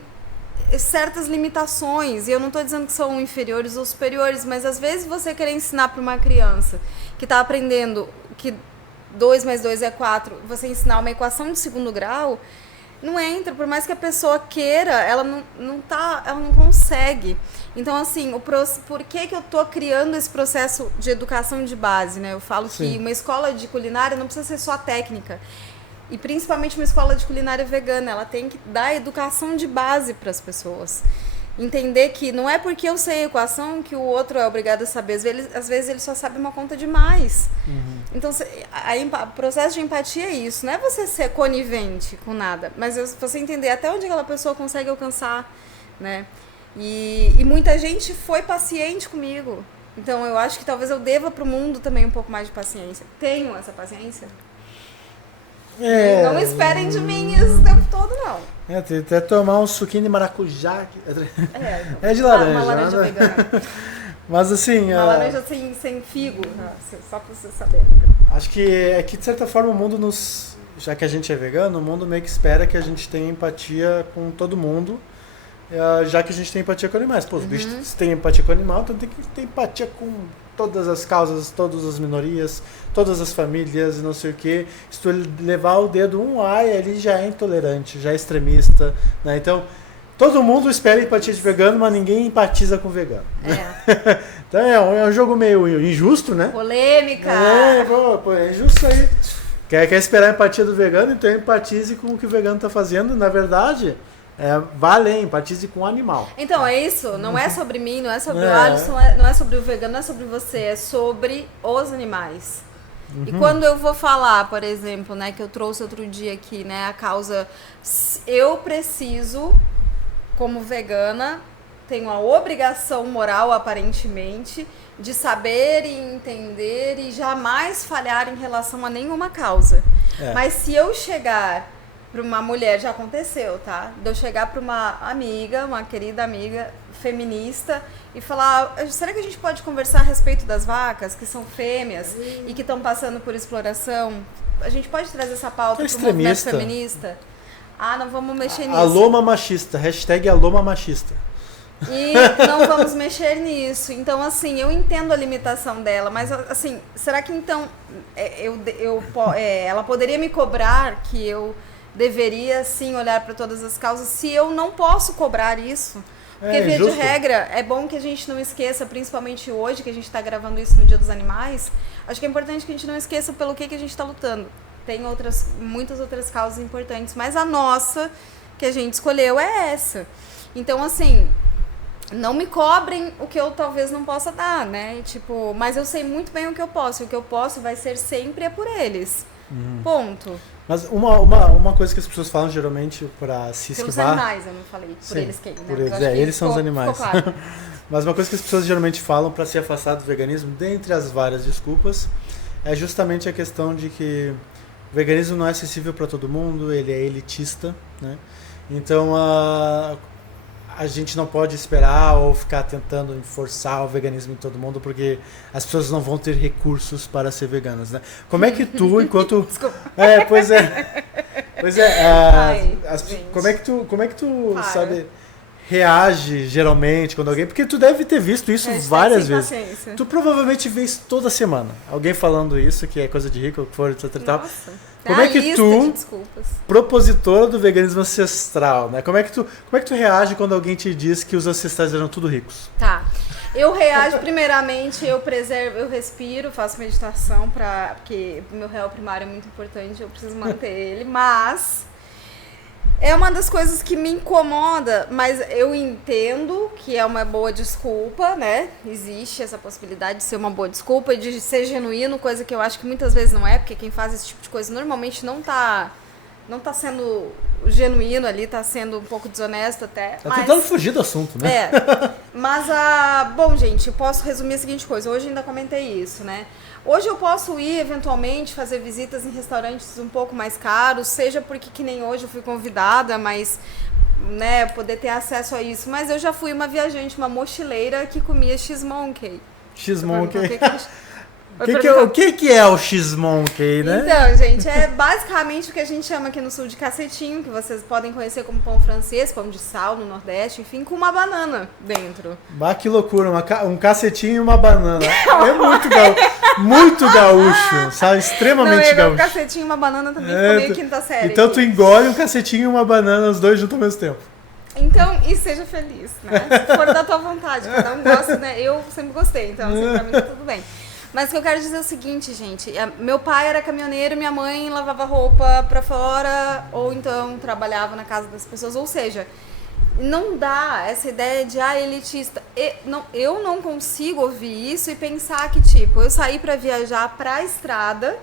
certas limitações, e eu não estou dizendo que são inferiores ou superiores, mas às vezes você querer ensinar para uma criança que está aprendendo que 2 mais 2 é 4, você ensinar uma equação de segundo grau, não entra, por mais que a pessoa queira, ela não consegue. Então, assim, por que eu estou criando esse processo de educação de base, né? Eu falo que uma escola de culinária não precisa ser só técnica. E principalmente uma escola de culinária vegana, ela tem que dar educação de base para as pessoas. Entender que não é porque eu sei a equação que o outro é obrigado a saber. Às vezes ele só sabe uma conta demais. Então, o processo de empatia é isso. Não é você ser conivente com nada, mas você entender até onde aquela pessoa consegue alcançar, né? E muita gente foi paciente comigo. Então, eu acho que talvez eu deva para o mundo também um pouco mais de paciência. Tenho essa paciência? Não esperem de mim isso o tempo todo, não. Tem até tomar um suquinho de maracujá. É de laranja. Uma laranja vegana. Mas assim... Uma laranja sem figo, só pra você saber. Acho que de certa forma o mundo já que a gente é vegano, o mundo meio que espera que a gente tenha empatia com todo mundo, já que a gente tem empatia com animais. Pô, os bichos têm empatia com o animal, então tem que ter empatia com todas as causas, todas as minorias, todas as famílias e não sei o quê. Se tu levar o dedo ali já é intolerante, já é extremista, né? Então, todo mundo espera empatia de vegano, mas ninguém empatiza com vegano. Então é um jogo meio injusto, né? Polêmica! É injusto aí. Quer esperar a empatia do vegano, então empatize com o que o vegano tá fazendo. Na verdade... empatize com o animal. Então, é isso. Não é sobre mim, não é sobre o Alisson, não é sobre o vegano, não é sobre você, é sobre os animais. E quando eu vou falar, por exemplo, né, que eu trouxe outro dia aqui, né, a causa... Eu preciso, como vegana, tenho a obrigação moral, aparentemente, de saber e entender e jamais falhar em relação a nenhuma causa. Mas se eu chegar... para uma mulher, já aconteceu, tá? De eu chegar para uma amiga, uma querida amiga feminista e falar, será que a gente pode conversar a respeito das vacas que são fêmeas e que estão passando por exploração? A gente pode trazer essa pauta para o movimento feminista? Não vamos mexer nisso. Aloma machista, hashtag aloma machista. E não vamos mexer nisso. Então, assim, eu entendo a limitação dela, mas, assim, será que então ela poderia me cobrar que eu deveria sim olhar para todas as causas se eu não posso cobrar isso? Porque, via de regra, é bom que a gente não esqueça, principalmente hoje, que a gente está gravando isso no Dia dos Animais, acho que é importante que a gente não esqueça pelo que a gente está lutando. Tem muitas outras causas importantes, mas a nossa, que a gente escolheu, é essa. Então, assim, não me cobrem o que eu talvez não possa dar, né? Tipo, mas eu sei muito bem o que eu posso. O que eu posso vai ser sempre por eles. Ponto. Mas uma coisa que as pessoas falam geralmente para se esquivar... Pelos animais, eu não falei. Por eles quem? Né? Por eles, eles são os animais. Claro. Mas uma coisa que as pessoas geralmente falam para se afastar do veganismo, dentre as várias desculpas, é justamente a questão de que o veganismo não é acessível para todo mundo, ele é elitista, né? Então, a gente não pode esperar ou ficar tentando forçar o veganismo em todo mundo, porque as pessoas não vão ter recursos para ser veganas, né? Como é que tu, enquanto... Desculpa. Pois é. Ai, como é que tu Para. sabe, reage geralmente quando alguém... Porque tu deve ter visto isso várias vezes. Paciência. Tu provavelmente vê isso toda semana. Alguém falando isso, que é coisa de rico, o que for, etc e tal. Nossa. Como é que lista tu, de desculpas. propositora do veganismo ancestral, né? Como é que tu reage quando alguém te diz que os ancestrais eram tudo ricos? Tá. Eu reajo, primeiramente, eu preservo, eu respiro, faço meditação, porque o meu réu primário é muito importante, eu preciso manter ele, mas é uma das coisas que me incomoda, mas eu entendo que é uma boa desculpa, né? Existe essa possibilidade de ser uma boa desculpa e de ser genuíno, coisa que eu acho que muitas vezes não é, porque quem faz esse tipo de coisa normalmente não tá sendo genuíno ali, tá sendo um pouco desonesto até. Tá tentando fugir do assunto, né? É, mas bom, gente, eu posso resumir a seguinte coisa, hoje ainda comentei isso, né? Hoje eu posso ir, eventualmente, fazer visitas em restaurantes um pouco mais caros, seja porque que nem hoje eu fui convidada, mas, né, poder ter acesso a isso. Mas eu já fui uma viajante, uma mochileira que comia X-Monkey. X-Monkey. O que é o X-Monkey, né? Então, gente, é basicamente o que a gente chama aqui no sul de cacetinho, que vocês podem conhecer como pão francês, pão de sal no Nordeste, enfim, com uma banana dentro. Bah, que loucura, um cacetinho e uma banana. É muito gaúcho, sabe? Extremamente gaúcho. Um cacetinho e uma banana também ficou meio quinta série. Então aqui. tu engole um cacetinho e uma banana, os dois juntos ao mesmo tempo. Então, e seja feliz, né? Se for da tua vontade, cada um gosta, né? Eu sempre gostei, então assim, pra mim tá tudo bem. Mas o que eu quero dizer é o seguinte, gente, meu pai era caminhoneiro, minha mãe lavava roupa pra fora, ou então trabalhava na casa das pessoas, ou seja, não dá essa ideia de elitista. Eu não consigo ouvir isso e pensar que, tipo, eu saí pra viajar pra estrada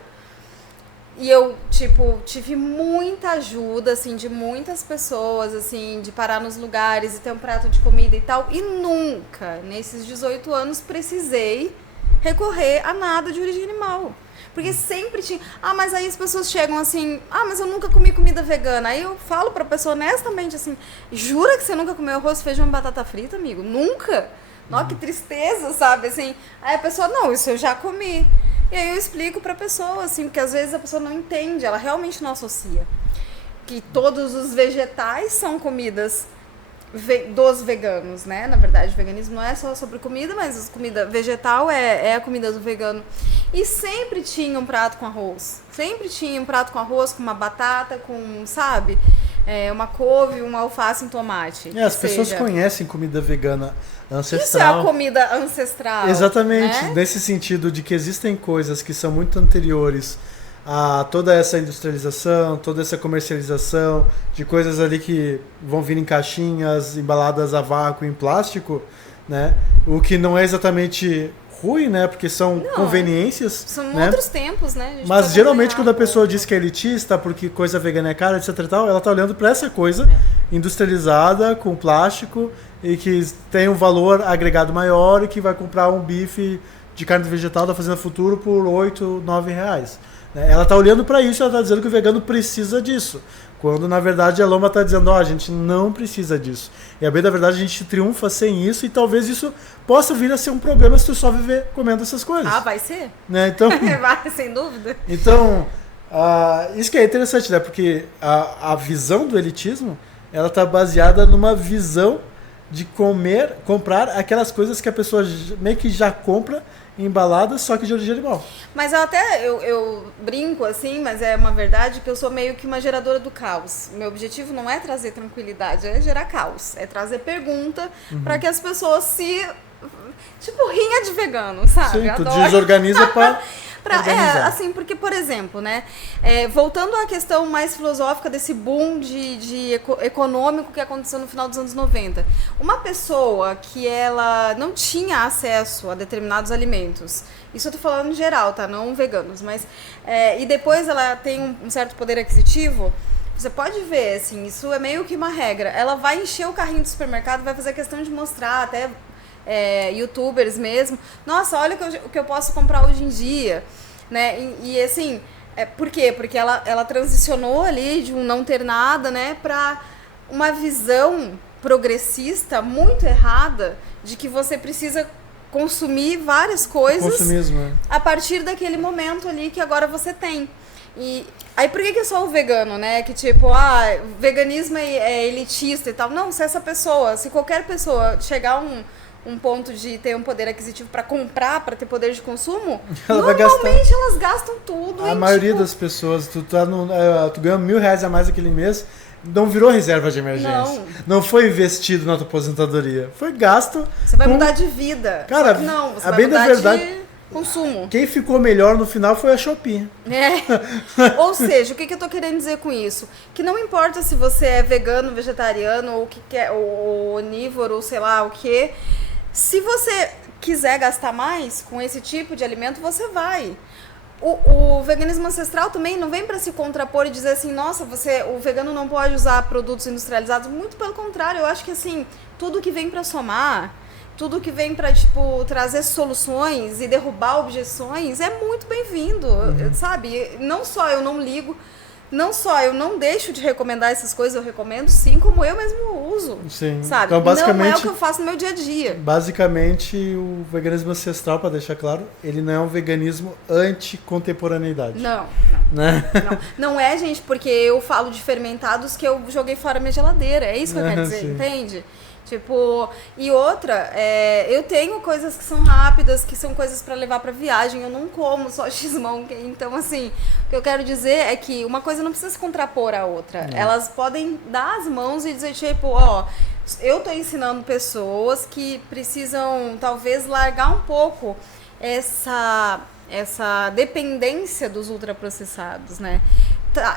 e eu, tipo, tive muita ajuda, assim, de muitas pessoas, assim, de parar nos lugares e ter um prato de comida e tal, e nunca, nesses 18 anos, precisei recorrer a nada de origem animal. Porque sempre tinha... mas aí as pessoas chegam assim... mas eu nunca comi comida vegana. Aí eu falo pra pessoa honestamente assim... Jura que você nunca comeu arroz, feijão e batata frita, amigo? Nunca? Nossa, que tristeza, sabe? Assim, aí a pessoa... Não, isso eu já comi. E aí eu explico pra pessoa, assim... Porque às vezes a pessoa não entende. Ela realmente não associa. Que todos os vegetais são comidas... dos veganos, né? Na verdade, o veganismo não é só sobre comida, mas a comida vegetal é a comida do vegano. E sempre tinha um prato com arroz. Sempre tinha um prato com arroz, com uma batata, com, sabe? Uma couve, uma alface, um tomate. As pessoas conhecem comida vegana ancestral. Isso é a comida ancestral. Exatamente. Né? Nesse sentido de que existem coisas que são muito anteriores a toda essa industrialização, toda essa comercialização de coisas ali que vão vir em caixinhas, embaladas a vácuo, em plástico, né? O que não é exatamente ruim, né? Porque são conveniências. São né? outros tempos, né? Mas geralmente quando a pessoa diz que é elitista porque coisa vegana é cara, etc e tal, ela tá olhando para essa coisa industrializada, com plástico, e que tem um valor agregado maior e que vai comprar um bife de carne vegetal da Fazenda Futuro por 8, 9 reais. Ela está olhando para isso, ela está dizendo que o vegano precisa disso. Quando, na verdade, a Loma está dizendo, a gente não precisa disso. E, a bem da verdade, a gente triunfa sem isso e talvez isso possa vir a ser um problema se tu só viver comendo essas coisas. Vai ser? Né? Então, vai, sem dúvida. Então, isso que é interessante, né? Porque a visão do elitismo, ela está baseada numa visão de comprar aquelas coisas que a pessoa meio que já compra embaladas, só que de origem animal. Mas eu brinco assim, mas é uma verdade que eu sou meio que uma geradora do caos. Meu objetivo não é trazer tranquilidade, é gerar caos. É trazer pergunta para que as pessoas se... Tipo, rinha de vegano, sabe? Sim, tu desorganiza para... assim, porque, por exemplo, né, voltando à questão mais filosófica desse boom econômico que aconteceu no final dos anos 90, uma pessoa que ela não tinha acesso a determinados alimentos, isso eu tô falando em geral, tá, não veganos, mas, e depois ela tem um certo poder aquisitivo, você pode ver, assim, isso é meio que uma regra, ela vai encher o carrinho do supermercado, vai fazer questão de mostrar até... youtubers mesmo, nossa, olha o que eu posso comprar hoje em dia, né, e assim, por quê? Porque ela transicionou ali de um não ter nada, né, pra uma visão progressista muito errada de que você precisa consumir várias coisas Consumismo, a partir daquele momento ali que agora você tem. E aí por que é só o vegano, né? Que tipo, veganismo é elitista e tal. Não, se qualquer pessoa chegar a um ponto de ter um poder aquisitivo para comprar, para ter poder de consumo, normalmente elas gastam tudo. A maioria das pessoas, tu ganha R$1.000 a mais aquele mês, não virou reserva de emergência. Não foi investido na tua aposentadoria. Foi gasto. Você vai mudar de vida. Cara, não, você a vai bem mudar da verdade, de consumo. Quem ficou melhor no final foi a Shopee. Ou seja, o que eu tô querendo dizer com isso? Que não importa se você é vegano, vegetariano, ou ou onívoro, ou sei lá o que. Se você quiser gastar mais com esse tipo de alimento, você vai. O veganismo ancestral também não vem para se contrapor e dizer assim, nossa, o vegano não pode usar produtos industrializados. Muito pelo contrário, eu acho que assim, tudo que vem para somar, tudo que vem para tipo trazer soluções e derrubar objeções é muito bem-vindo, sabe? Não só eu não ligo, não só eu não deixo de recomendar essas coisas, eu recomendo sim, como eu mesmo uso. Sim. Sabe? Então, basicamente, não é o que eu faço no meu dia a dia. Basicamente, o veganismo ancestral, para deixar claro, ele não é um veganismo anti-contemporaneidade. Não. Né? Não é, gente, porque eu falo de fermentados que eu joguei fora minha geladeira. É isso que eu quero dizer, entende? Tipo, e outra, eu tenho coisas que são rápidas, que são coisas pra levar pra viagem, eu não como só X-Monkey, então assim, o que eu quero dizer é que uma coisa não precisa se contrapor à outra, elas podem dar as mãos e dizer tipo, eu tô ensinando pessoas que precisam talvez largar um pouco essa dependência dos ultraprocessados, né?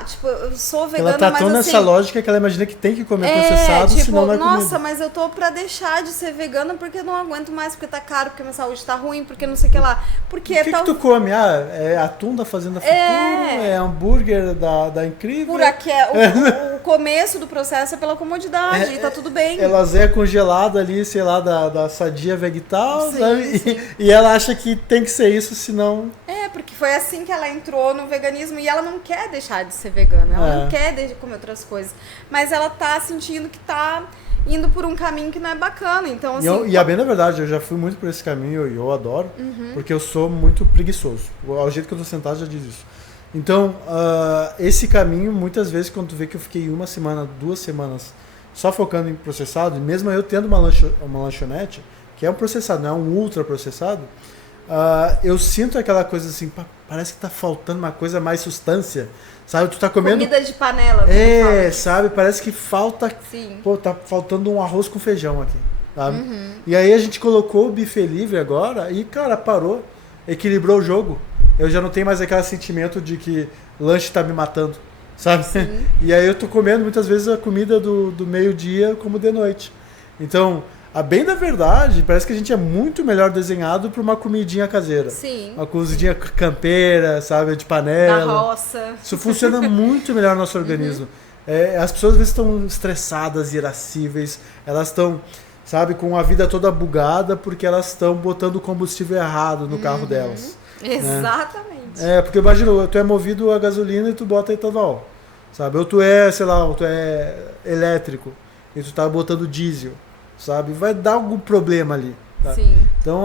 Tipo, eu sou vegana, ela tá tão nessa lógica que ela imagina que tem que comer processado, tipo, senão não é nossa, comida. mas eu tô pra deixar de ser vegana porque eu não aguento mais, porque tá caro, porque minha saúde tá ruim, porque não sei o que lá. Porque o que tu come? É atum da Fazenda Futuro? É hambúrguer da Incrível? Por aqui o começo do processo é pela comodidade, e tá tudo bem. É lasanha congelada ali, sei lá, da Sadia Vegetal, sim. E ela acha que tem que ser isso, senão... Porque foi assim que ela entrou no veganismo e ela não quer deixar de ser vegana, ela não quer comer outras coisas, mas ela tá sentindo que tá indo por um caminho que não é bacana, então assim... E a bem da verdade, eu já fui muito por esse caminho e eu adoro, porque eu sou muito preguiçoso, ao jeito que eu tô sentado já diz isso. Então, esse caminho, muitas vezes, quando tu vê que eu fiquei 1 semana, 2 semanas só focando em processado, e mesmo eu tendo uma lanchonete, que é um processado, não é um ultra processado, eu sinto aquela coisa assim, parece que tá faltando uma coisa mais substância, sabe? Tu tá comendo... Comida de panela. Sabe? Parece que falta... Sim. Pô, tá faltando um arroz com feijão aqui, sabe? E aí a gente colocou o buffet livre agora e, cara, parou, equilibrou o jogo. Eu já não tenho mais aquele sentimento de que lanche tá me matando, sabe? Sim. E aí eu tô comendo muitas vezes a comida do meio-dia como de noite. Então... A bem da verdade, parece que a gente é muito melhor desenhado para uma comidinha caseira. Sim. Uma cozidinha campeira, sabe, de panela. Da roça. Isso funciona muito melhor no nosso organismo. As pessoas às vezes estão estressadas, irascíveis, elas estão, sabe, com a vida toda bugada porque elas estão botando o combustível errado no carro delas. Exatamente. Né? Porque imagina, tu é movido a gasolina e tu bota etanol, sabe? Ou tu é, sei lá, tu é elétrico e tu tá botando diesel. Sabe? Vai dar algum problema ali. Tá? Sim. Então,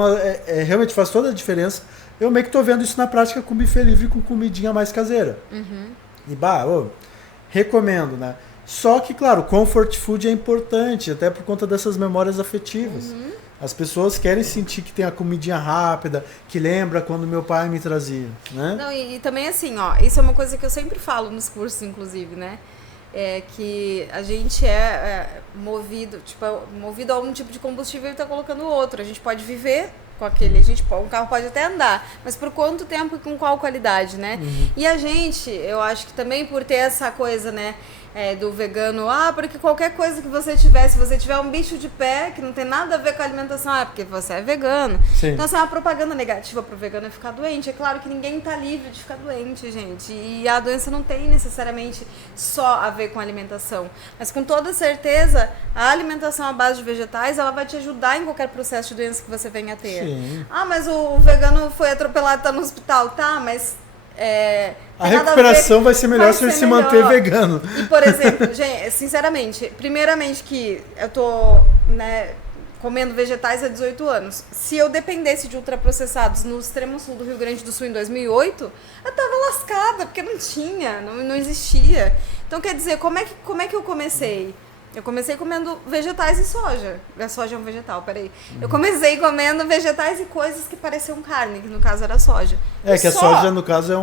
realmente faz toda a diferença. Eu meio que tô vendo isso na prática com buffet livre, com comidinha mais caseira. E, recomendo, né? Só que, claro, comfort food é importante, até por conta dessas memórias afetivas. As pessoas querem sentir que tem a comidinha rápida, que lembra quando meu pai me trazia, né? Não, e também assim, isso é uma coisa que eu sempre falo nos cursos, inclusive, né? Que a gente movido a um tipo de combustível e está colocando outro. A gente pode viver com aquele, o carro pode até andar, mas por quanto tempo e com qual qualidade, né? E a gente, eu acho que também por ter essa coisa, né, do vegano, porque qualquer coisa que você tiver, se você tiver um bicho de pé que não tem nada a ver com a alimentação, porque você é vegano. Sim. Então, assim, uma propaganda negativa pro vegano é ficar doente. É claro que ninguém tá livre de ficar doente, gente. E a doença não tem necessariamente só a ver com a alimentação. Mas com toda certeza, a alimentação à base de vegetais, ela vai te ajudar em qualquer processo de doença que você venha a ter. Sim. Mas o vegano foi atropelado e tá no hospital. Tá, mas A recuperação vai ser melhor se ele se manter vegano. E, por exemplo, gente, sinceramente, primeiramente que eu tô, né, comendo vegetais há 18 anos. Se eu dependesse de ultraprocessados no extremo sul do Rio Grande do Sul em 2008, eu tava lascada, porque não tinha, não existia. Então, quer dizer, como é que eu comecei? Eu comecei comendo vegetais e soja. A soja é um vegetal, peraí. Eu comecei comendo vegetais e coisas que pareciam carne, que no caso era soja. Que a soja, no caso,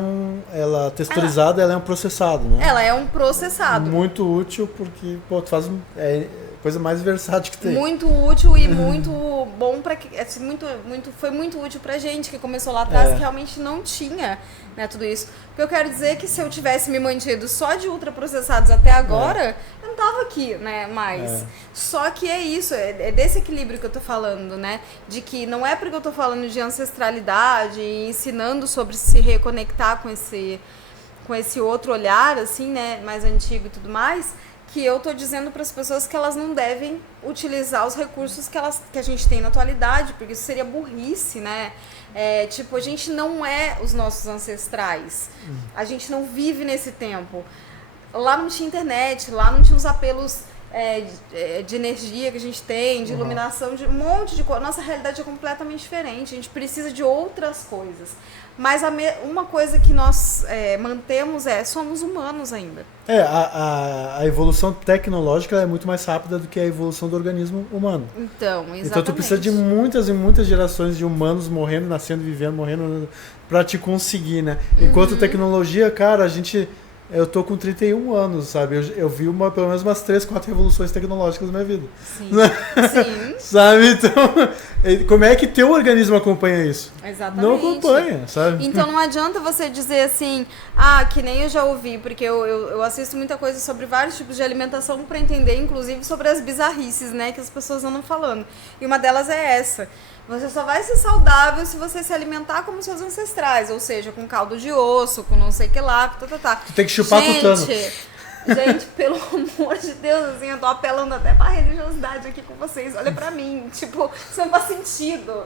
ela texturizada, ela é um processado, né? Ela é um processado. Muito útil, porque, tu faz coisa mais versátil que tem. Muito útil e muito bom para que foi muito útil pra gente que começou lá atrás, que realmente não tinha, né, tudo isso. O que eu quero dizer é que se eu tivesse me mantido só de ultraprocessados até agora, eu não tava aqui, né, mais. Só que é isso, é desse equilíbrio que eu tô falando, né, de que não é porque eu tô falando de ancestralidade e ensinando sobre se reconectar com esse outro olhar, assim, né, mais antigo e tudo mais, que eu tô dizendo para as pessoas que elas não devem utilizar os recursos que a gente tem na atualidade, porque isso seria burrice, né? A gente não é os nossos ancestrais. A gente não vive nesse tempo. Lá não tinha internet, lá não tinha os apelos de energia que a gente tem, de iluminação, de um monte de coisa. Nossa realidade é completamente diferente. A gente precisa de outras coisas. Mas uma coisa que nós mantemos somos humanos ainda. A evolução tecnológica é muito mais rápida do que a evolução do organismo humano. Então, exatamente. Então tu precisa de muitas e muitas gerações de humanos morrendo, nascendo, vivendo, morrendo, pra te conseguir, né? Enquanto tecnologia, cara, eu tô com 31 anos, sabe? Eu vi pelo menos umas 3, 4 revoluções tecnológicas na minha vida. Sim. Sim. Sabe? Então, como é que teu organismo acompanha isso? Exatamente. Não acompanha, sabe? Então não adianta você dizer assim, que nem eu já ouvi, porque eu assisto muita coisa sobre vários tipos de alimentação para entender, inclusive, sobre as bizarrices, né, que as pessoas andam falando. E uma delas é essa. Você só vai ser saudável se você se alimentar como seus ancestrais, ou seja, com caldo de osso, com não sei o que lá, Tu tem que chupar tutano. Gente, pelo amor de Deus, assim, eu tô apelando até pra religiosidade aqui com vocês. Olha pra mim, isso não faz sentido.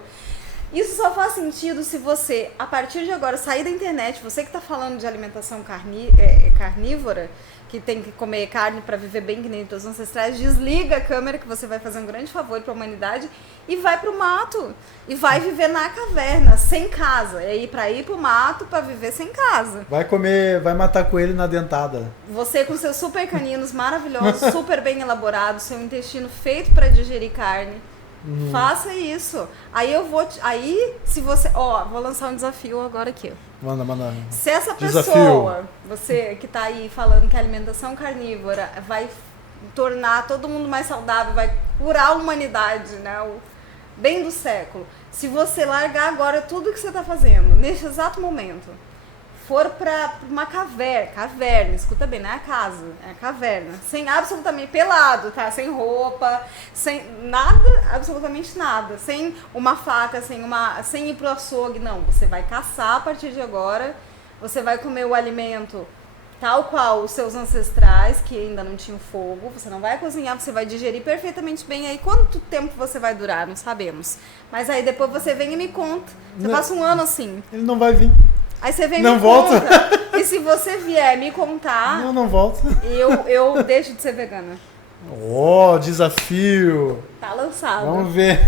Isso só faz sentido se você, a partir de agora, sair da internet, você que tá falando de alimentação carnívora, que tem que comer carne para viver bem que nem teus ancestrais, desliga a câmera que você vai fazer um grande favor para a humanidade e vai pro mato. E vai viver na caverna, sem casa. É para ir pro mato para viver sem casa. Vai matar coelho na dentada. Você com seus super caninos maravilhosos, super bem elaborados, seu intestino feito para digerir carne. Faça isso. Se você... vou lançar um desafio agora aqui. Manda. Se essa pessoa, você que tá aí falando que a alimentação carnívora vai tornar todo mundo mais saudável, vai curar a humanidade, né? O bem do século. Se você largar agora tudo que você tá fazendo, nesse exato momento, for pra uma caverna, escuta bem, não é a casa, é a caverna, sem absolutamente, pelado, tá? Sem roupa, sem nada, absolutamente nada, sem uma faca, sem ir pro açougue, não, você vai caçar a partir de agora, você vai comer o alimento tal qual os seus ancestrais, que ainda não tinham fogo, você não vai cozinhar, você vai digerir perfeitamente bem. Aí quanto tempo você vai durar, não sabemos, mas aí depois você vem e me conta, você passa um ano assim. Ele não vai vir. Aí você vem não me volta. Conta. E se você vier me contar... Não volta. Eu deixo de ser vegana. Desafio. Tá lançado. Vamos ver.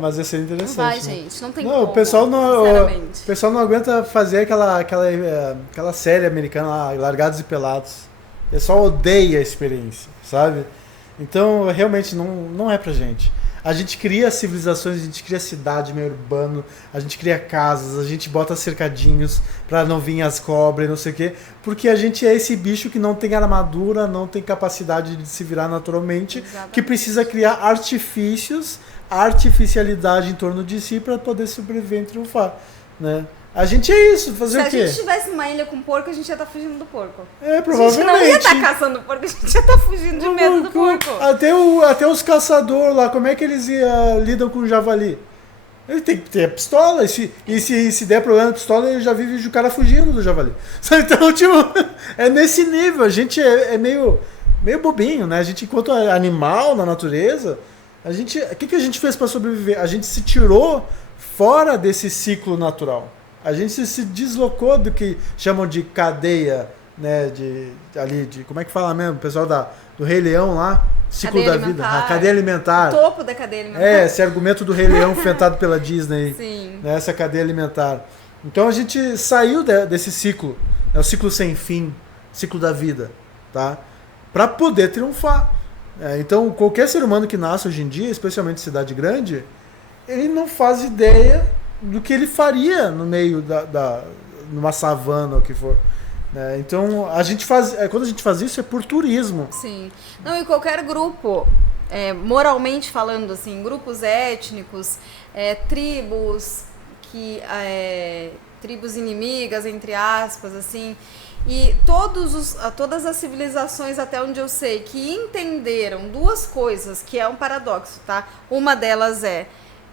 Mas ia ser interessante. Não vai, né? gente. Não tem como, o pessoal não aguenta fazer aquela série americana lá, Largados e Pelados. O pessoal odeia a experiência, sabe? Então, realmente, não é pra gente. A gente cria civilizações, a gente cria cidade meio urbano, a gente cria casas, a gente bota cercadinhos pra não vir as cobras e não sei o quê, porque a gente é esse bicho que não tem armadura, não tem capacidade de se virar naturalmente, exatamente, que precisa criar artifícios, artificialidade em torno de si para poder sobreviver e triunfar, né? A gente é isso, fazer o quê? Se a gente estivesse numa ilha com porco, a gente ia estar fugindo do porco. Provavelmente. A gente não ia estar caçando porco, a gente ia estar fugindo de medo do porco. Até os caçadores lá, como é que eles lidam com o javali? Ele tem que ter a pistola, e se der problema na pistola, ele já vive o cara fugindo do javali. Então, é nesse nível, a gente é meio bobinho, né? A gente, enquanto animal na natureza, o que a gente fez para sobreviver? A gente se tirou fora desse ciclo natural. A gente se deslocou do que chamam de cadeia, né? Como é que fala mesmo? O pessoal do Rei Leão lá, ciclo cadeia da vida, a alimentar. cadeia alimentar. O topo da cadeia alimentar. Esse argumento do Rei Leão inventado pela Disney. Sim. Né, essa cadeia alimentar. Então a gente saiu desse ciclo, o ciclo sem fim, ciclo da vida, tá? Para poder triunfar. Então qualquer ser humano que nasce hoje em dia, especialmente em cidade grande, ele não faz ideia do que ele faria no meio numa savana ou o que for. Então quando a gente faz isso é por turismo. Sim. Não, e qualquer grupo, moralmente falando, assim, grupos étnicos, tribos tribos inimigas, entre aspas, assim, e todas as civilizações, até onde eu sei, que entenderam duas coisas, que é um paradoxo, tá? Uma delas é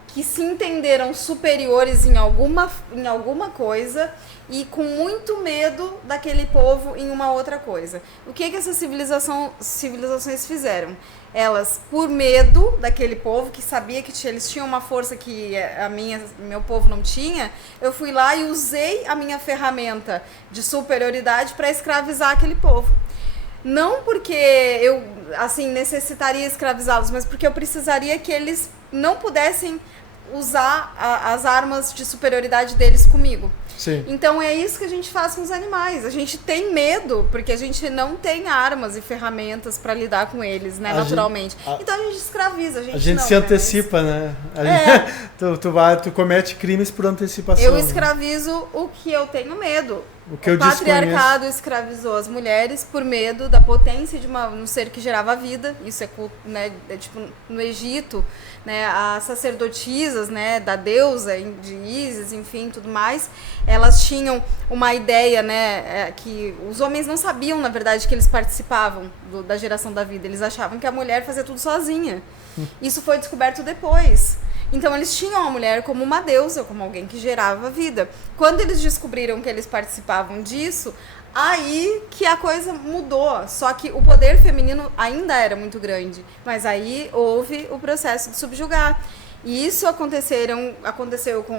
que se entenderam superiores em alguma coisa e com muito medo daquele povo em uma outra coisa. O que essas civilizações fizeram? Elas, por medo daquele povo, que sabia que eles tinham uma força que meu povo não tinha, eu fui lá e usei a minha ferramenta de superioridade para escravizar aquele povo. Não porque eu, assim, necessitaria escravizá-los, mas porque eu precisaria que eles não pudessem usar as armas de superioridade deles comigo. Sim. Então é isso que a gente faz com os animais. A gente tem medo porque a gente não tem armas e ferramentas para lidar com eles, né, naturalmente. Então a gente escraviza, a gente não, se antecipa, né? Tu comete crimes por antecipação. Eu escravizo o que eu tenho medo. O que eu patriarcado escravizou as mulheres por medo da potência de um ser que gerava vida. Isso né, tipo no Egito, né, as sacerdotisas, né, da deusa de Ísis, enfim, tudo mais, elas tinham uma ideia, né, que os homens não sabiam, na verdade, que eles participavam da geração da vida. Eles achavam que a mulher fazia tudo sozinha. Isso foi descoberto depois. Então eles tinham a mulher como uma deusa, como alguém que gerava vida. Quando eles descobriram que eles participavam disso, aí que a coisa mudou. Só que o poder feminino ainda era muito grande. Mas aí houve o processo de subjugar. E isso aconteceu com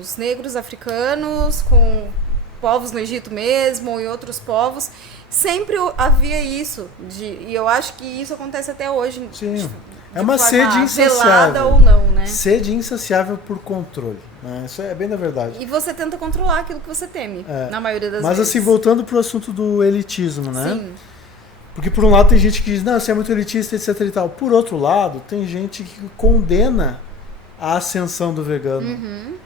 os negros africanos, com povos no Egito mesmo e outros povos. Sempre havia isso. E eu acho que isso acontece até hoje. Sim. É uma sede insaciável. Ou não, né? Sede insaciável por controle. Né? Isso é bem da verdade. E você tenta controlar aquilo que você teme, na maioria das vezes. Mas assim, voltando pro assunto do elitismo, né? Sim. Porque por um lado tem gente que diz, não, você é muito elitista, etc e tal. Por outro lado, tem gente que condena a ascensão do vegano.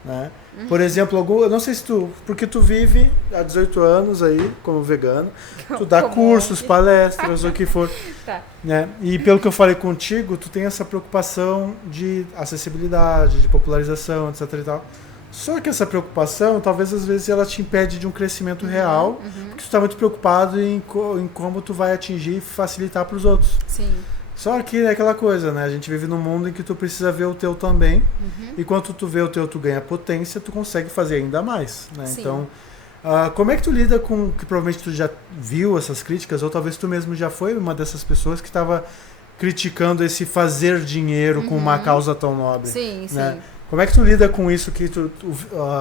Né? Por exemplo, eu não sei se porque tu vive há 18 anos aí como vegano, tu dá cursos, palestras, o que for. Tá. Né? E pelo que eu falei contigo, tu tem essa preocupação de acessibilidade, de popularização, etc e tal. Só que essa preocupação, talvez às vezes ela te impede de um crescimento real, porque tu está muito preocupado em como tu vai atingir e facilitar para os outros. Sim. Só que é aquela coisa, né? A gente vive num mundo em que tu precisa ver o teu também, e quando tu vê o teu, tu ganha potência, tu consegue fazer ainda mais, né? Sim. Então, como é que tu lida com, que provavelmente tu já viu essas críticas, ou talvez tu mesmo já foi uma dessas pessoas que estava criticando esse fazer dinheiro com uma causa tão nobre? Sim, né? sim. Como é que tu lida com isso,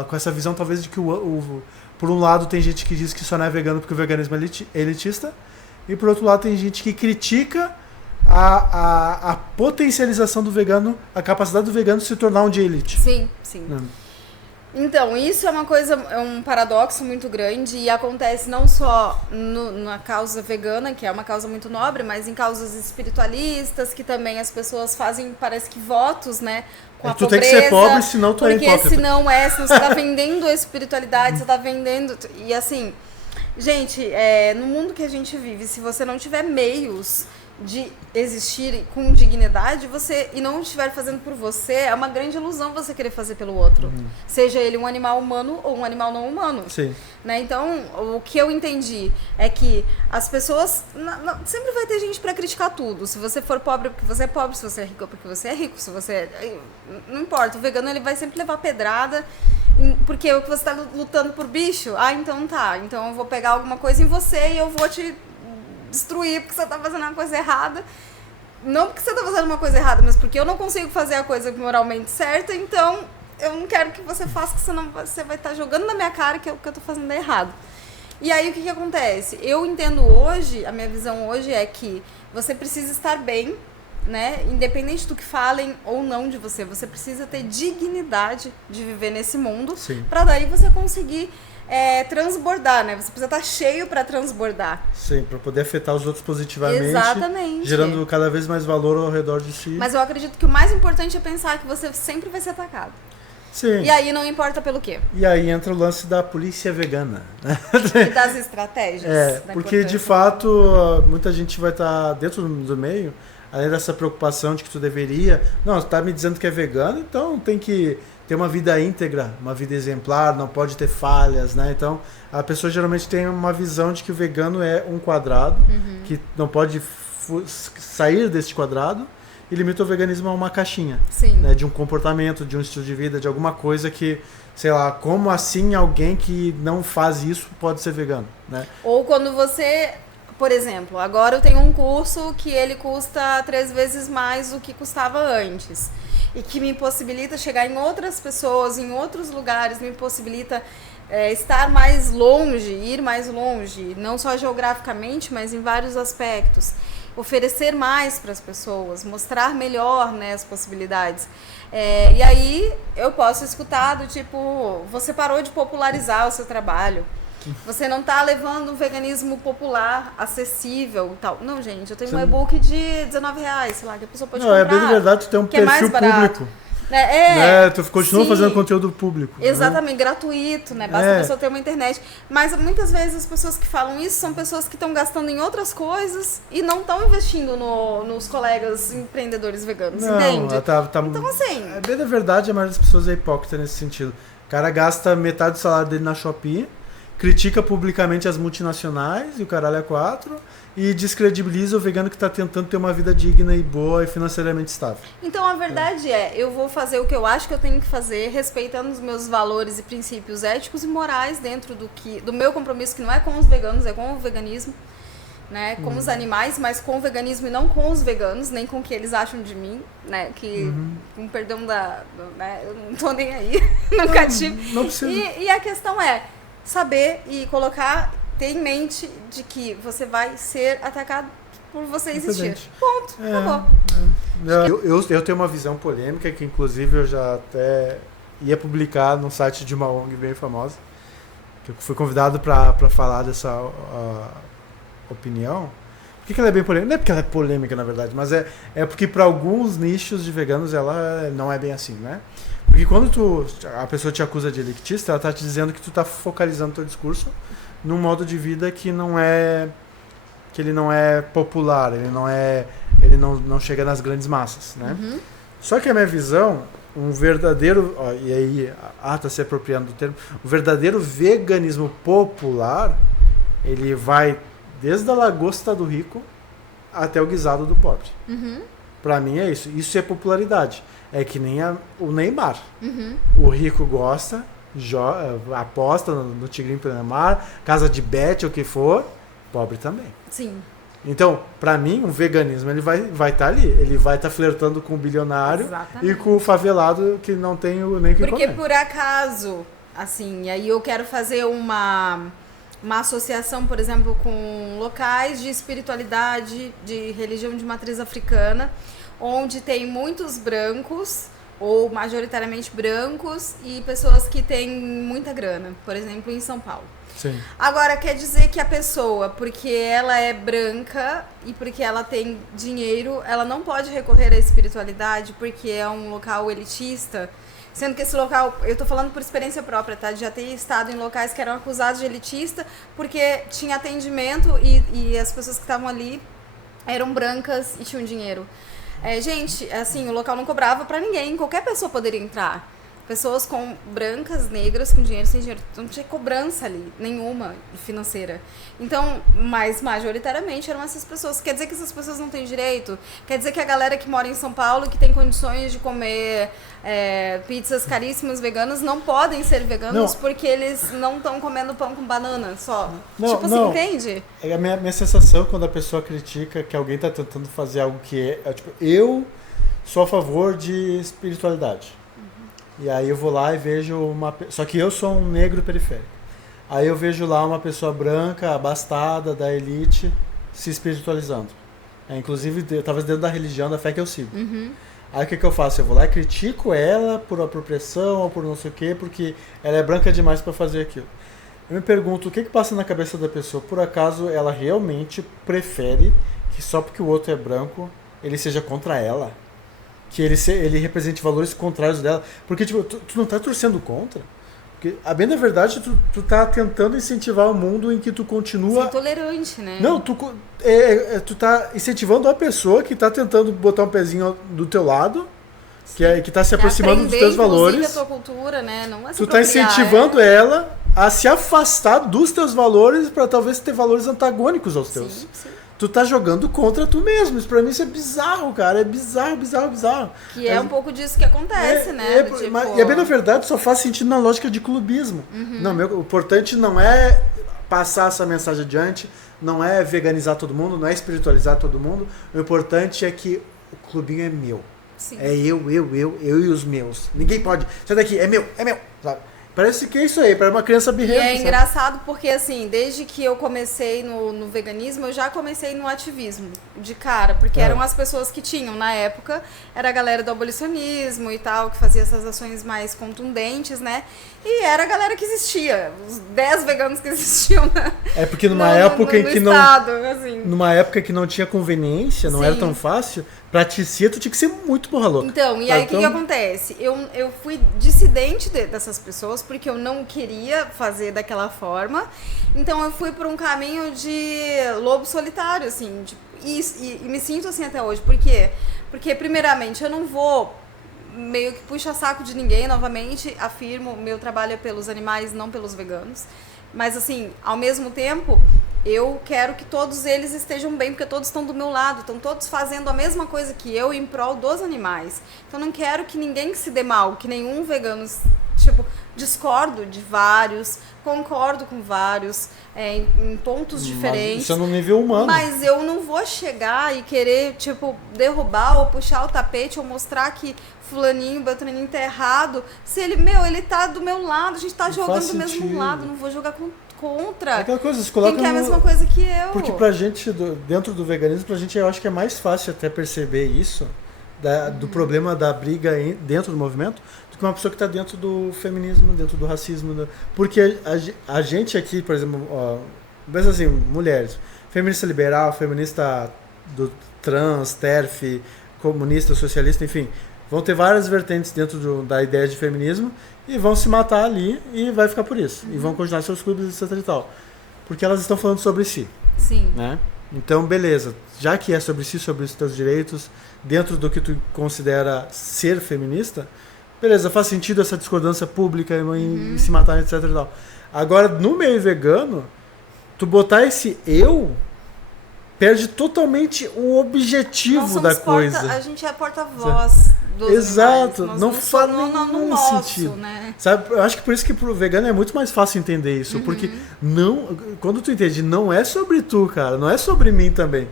com essa visão talvez de que por um lado tem gente que diz que só não é vegano porque o veganismo é elitista, e por outro lado tem gente que critica a potencialização do vegano, a capacidade do vegano se tornar um de elite. Sim, sim. Então, isso é um paradoxo muito grande e acontece não só na causa vegana, que é uma causa muito nobre, mas em causas espiritualistas, que também as pessoas fazem, parece que votos, né? Com a pobreza, tem que ser pobre, senão tu é hipócrita. Porque senão você tá vendendo a espiritualidade, você tá vendendo... E assim, gente, no mundo que a gente vive, se você não tiver meios de existir com dignidade, e não estiver fazendo por você, é uma grande ilusão você querer fazer pelo outro. Seja ele um animal humano ou um animal não humano. Sim. Né? Então, o que eu entendi é que as pessoas... sempre vai ter gente para criticar tudo. Se você for pobre porque você é pobre, se você é rico porque você é rico, se você... Não importa, o vegano ele vai sempre levar pedrada, porque você está lutando por bicho. Então tá, então eu vou pegar alguma coisa em você e eu vou te destruir porque você tá fazendo uma coisa errada. Não porque você tá fazendo uma coisa errada, mas porque eu não consigo fazer a coisa moralmente certa, então eu não quero que você faça, que senão você vai estar jogando na minha cara que o que eu tô fazendo é errado. E aí, o que acontece? Eu entendo hoje, a minha visão hoje é que você precisa estar bem, né? Independente do que falem ou não de você. Você precisa ter dignidade de viver nesse mundo, para daí você conseguir transbordar, né? Você precisa estar cheio para transbordar. Sim, para poder afetar os outros positivamente. Exatamente. Gerando cada vez mais valor ao redor de si. Mas eu acredito que o mais importante é pensar que você sempre vai ser atacado. Sim. E aí não importa pelo quê. E aí entra o lance da polícia vegana. E das estratégias. Porque de fato muita gente vai estar dentro do meio, além dessa preocupação de que tu deveria... Não, tu tá me dizendo que é vegano, então tem que ter uma vida íntegra, uma vida exemplar, não pode ter falhas, né? Então a pessoa geralmente tem uma visão de que o vegano é um quadrado, que não pode sair deste quadrado, e limita o veganismo a uma caixinha, né, de um comportamento, de um estilo de vida, de alguma coisa que, sei lá, como assim alguém que não faz isso pode ser vegano, né? Ou quando você, por exemplo, agora eu tenho um curso que ele custa 3 vezes mais do que custava antes, e que me possibilita chegar em outras pessoas, em outros lugares, me possibilita estar mais longe, ir mais longe, não só geograficamente, mas em vários aspectos. Oferecer mais para as pessoas, mostrar melhor, né, as possibilidades. E aí eu posso escutar do tipo, você parou de popularizar o seu trabalho, você não está levando um veganismo popular, acessível e tal. Não, gente, eu tenho um e-book de R$19, sei lá, que a pessoa pode comprar. É bem verdade, tu tem um perfil público. Tu continua fazendo conteúdo público. Exatamente, gratuito, né? Basta a pessoa ter uma internet. Mas muitas vezes as pessoas que falam isso são pessoas que estão gastando em outras coisas e não estão investindo nos colegas empreendedores veganos, entende? Então, assim... É bem da verdade, a maioria das pessoas é hipócrita nesse sentido. O cara gasta metade do salário dele na Shopee, critica publicamente as multinacionais e o caralho é 4... e descredibiliza o vegano que está tentando ter uma vida digna e boa e financeiramente estável. Então a verdade eu vou fazer o que eu acho que eu tenho que fazer, respeitando os meus valores e princípios éticos e morais dentro do meu compromisso, que não é com os veganos, é com o veganismo, né? Com os animais, mas com o veganismo e não com os veganos, nem com o que eles acham de mim, né? Que, com perdão né? Eu não tô nem aí, nunca tive. Não precisa. E a questão é saber e ter em mente de que você vai ser atacado por você existir. Ponto. Acabou. Eu tenho uma visão polêmica que, inclusive, eu já até ia publicar no site de uma ONG bem famosa, que eu fui convidado para falar dessa opinião. Por que ela é bem polêmica? Não é porque ela é polêmica, na verdade, mas é porque para alguns nichos de veganos ela não é bem assim, né? Porque quando a pessoa te acusa de elitista, ela está te dizendo que tu está focalizando teu discurso num modo de vida que ele não é popular, ele não chega nas grandes massas, né? Só que a minha visão, um verdadeiro, e aí tá se apropriando do termo, o verdadeiro veganismo popular, ele vai desde a lagosta do rico até o guisado do pobre. Pra mim é isso. Isso é popularidade. É que nem o Neymar. O rico gosta, aposta no Tigrinho pelo Neymar, casa de bet, o que for, pobre também. Sim. Então, pra mim, um veganismo ele vai estar ali. Ele vai estar flertando com o bilionário. Exatamente. E com o favelado que não tem nem o que Porque comer. Por acaso, assim, aí eu quero fazer uma associação, por exemplo, com locais de espiritualidade, de religião de matriz africana, onde tem muitos brancos, ou majoritariamente brancos, e pessoas que têm muita grana, por exemplo, em São Paulo. Sim. Agora, quer dizer que a pessoa, porque ela é branca e porque ela tem dinheiro, ela não pode recorrer à espiritualidade porque é um local elitista? Sendo que esse local, eu tô falando por experiência própria, tá? De já ter estado em locais que eram acusados de elitista porque tinha atendimento e as pessoas que estavam ali eram brancas e tinham dinheiro. Gente, assim, o local não cobrava pra ninguém, qualquer pessoa poderia entrar. Pessoas brancas, negras, com dinheiro, sem dinheiro, não tinha cobrança ali, nenhuma financeira. Então, mas majoritariamente eram essas pessoas. Quer dizer que essas pessoas não têm direito? Quer dizer que a galera que mora em São Paulo, que tem condições de comer pizzas caríssimas veganas, não podem ser veganos porque eles não estão comendo pão com banana só? Não. Entende? A minha sensação quando a pessoa critica que alguém está tentando fazer algo que tipo, eu sou a favor de espiritualidade. E aí eu vou lá e vejo só que eu sou um negro periférico. Aí eu vejo lá uma pessoa branca, abastada, da elite, se espiritualizando. Inclusive, talvez dentro da religião, da fé que eu sigo. Aí o que eu faço? Eu vou lá e critico ela por apropriação ou por não sei o quê, porque ela é branca demais para fazer aquilo. Eu me pergunto, o que passa na cabeça da pessoa? Por acaso ela realmente prefere que só porque o outro é branco, ele seja contra ela? Que ele represente valores contrários dela? Porque tipo, tu não tá torcendo contra? Porque, a bem da verdade, tu tá tentando incentivar o mundo em que tu continua... Ser tolerante, né? Não, tu tá incentivando a pessoa que tá tentando botar um pezinho do teu lado, que tá se aproximando dos teus valores. A tua cultura, né? Não é se tu tá incentivando ela a se afastar dos teus valores para talvez ter valores antagônicos aos teus. Sim. Tu tá jogando contra tu mesmo. Isso pra mim isso é bizarro, cara. É bizarro. Que é um pouco disso que acontece, né? E a bem na verdade só faz sentido na lógica de clubismo. Não, o importante não é passar essa mensagem adiante, não é veganizar todo mundo, não é espiritualizar todo mundo. O importante é que o clubinho é meu. Sim. É eu e os meus. Ninguém pode. Sai daqui, é meu, sabe? Parece que é isso aí, para uma criança birrenta. E é engraçado porque, assim, desde que eu comecei no veganismo, eu já comecei no ativismo, de cara. Porque eram as pessoas que tinham, na época, era a galera do abolicionismo e tal, que fazia essas ações mais contundentes, né? E era a galera que existia, os 10 veganos que existiam, né? É porque numa época em que estado, assim. Numa época que não tinha conveniência, não era tão fácil, pra ti ser, tu tinha que ser muito porra louca. Então, e aí o que acontece? Eu fui dissidente dessas pessoas porque eu não queria fazer daquela forma. Então eu fui por um caminho de lobo solitário, assim, e me sinto assim até hoje. Por quê? Porque, primeiramente, eu não vou meio que puxa saco de ninguém, novamente, afirmo, meu trabalho é pelos animais, não pelos veganos. Mas, assim, ao mesmo tempo, eu quero que todos eles estejam bem, porque todos estão do meu lado, estão todos fazendo a mesma coisa que eu em prol dos animais. Então, não quero que ninguém se dê mal, que nenhum vegano, tipo, discordo de vários, concordo com vários, em pontos diferentes. Isso é no nível humano. Mas eu não vou chegar e querer, tipo, derrubar ou puxar o tapete ou mostrar que fulaninho, beltraninho tá errado. Se ele tá do meu lado, a gente tá jogando do mesmo lado, não vou jogar contra. É aquela coisa, se coloca quem quer a mesma coisa que eu. Porque pra gente, dentro do veganismo, pra gente eu acho que é mais fácil até perceber isso, do problema da briga dentro do movimento, do que uma pessoa que está dentro do feminismo, dentro do racismo. Porque a gente aqui, por exemplo, pensa assim, mulheres, feminista liberal, feminista do trans, TERF, comunista, socialista, enfim, vão ter várias vertentes dentro da ideia de feminismo e vão se matar ali e vai ficar por isso. E vão continuar seus clubes, etc e tal. Porque elas estão falando sobre si. Sim. Né? Então, beleza. Já que é sobre si, sobre os teus direitos, dentro do que tu considera ser feminista, beleza, faz sentido essa discordância pública em se matar, etc e tal. Agora, no meio vegano, tu botar esse eu perde totalmente o objetivo da coisa. A gente é porta-voz dos Exato, animais. não faz nenhum sentido. Né? Sabe? Eu acho que por isso que pro vegano é muito mais fácil entender isso, porque quando tu entende, não é sobre tu, cara, não é sobre mim também.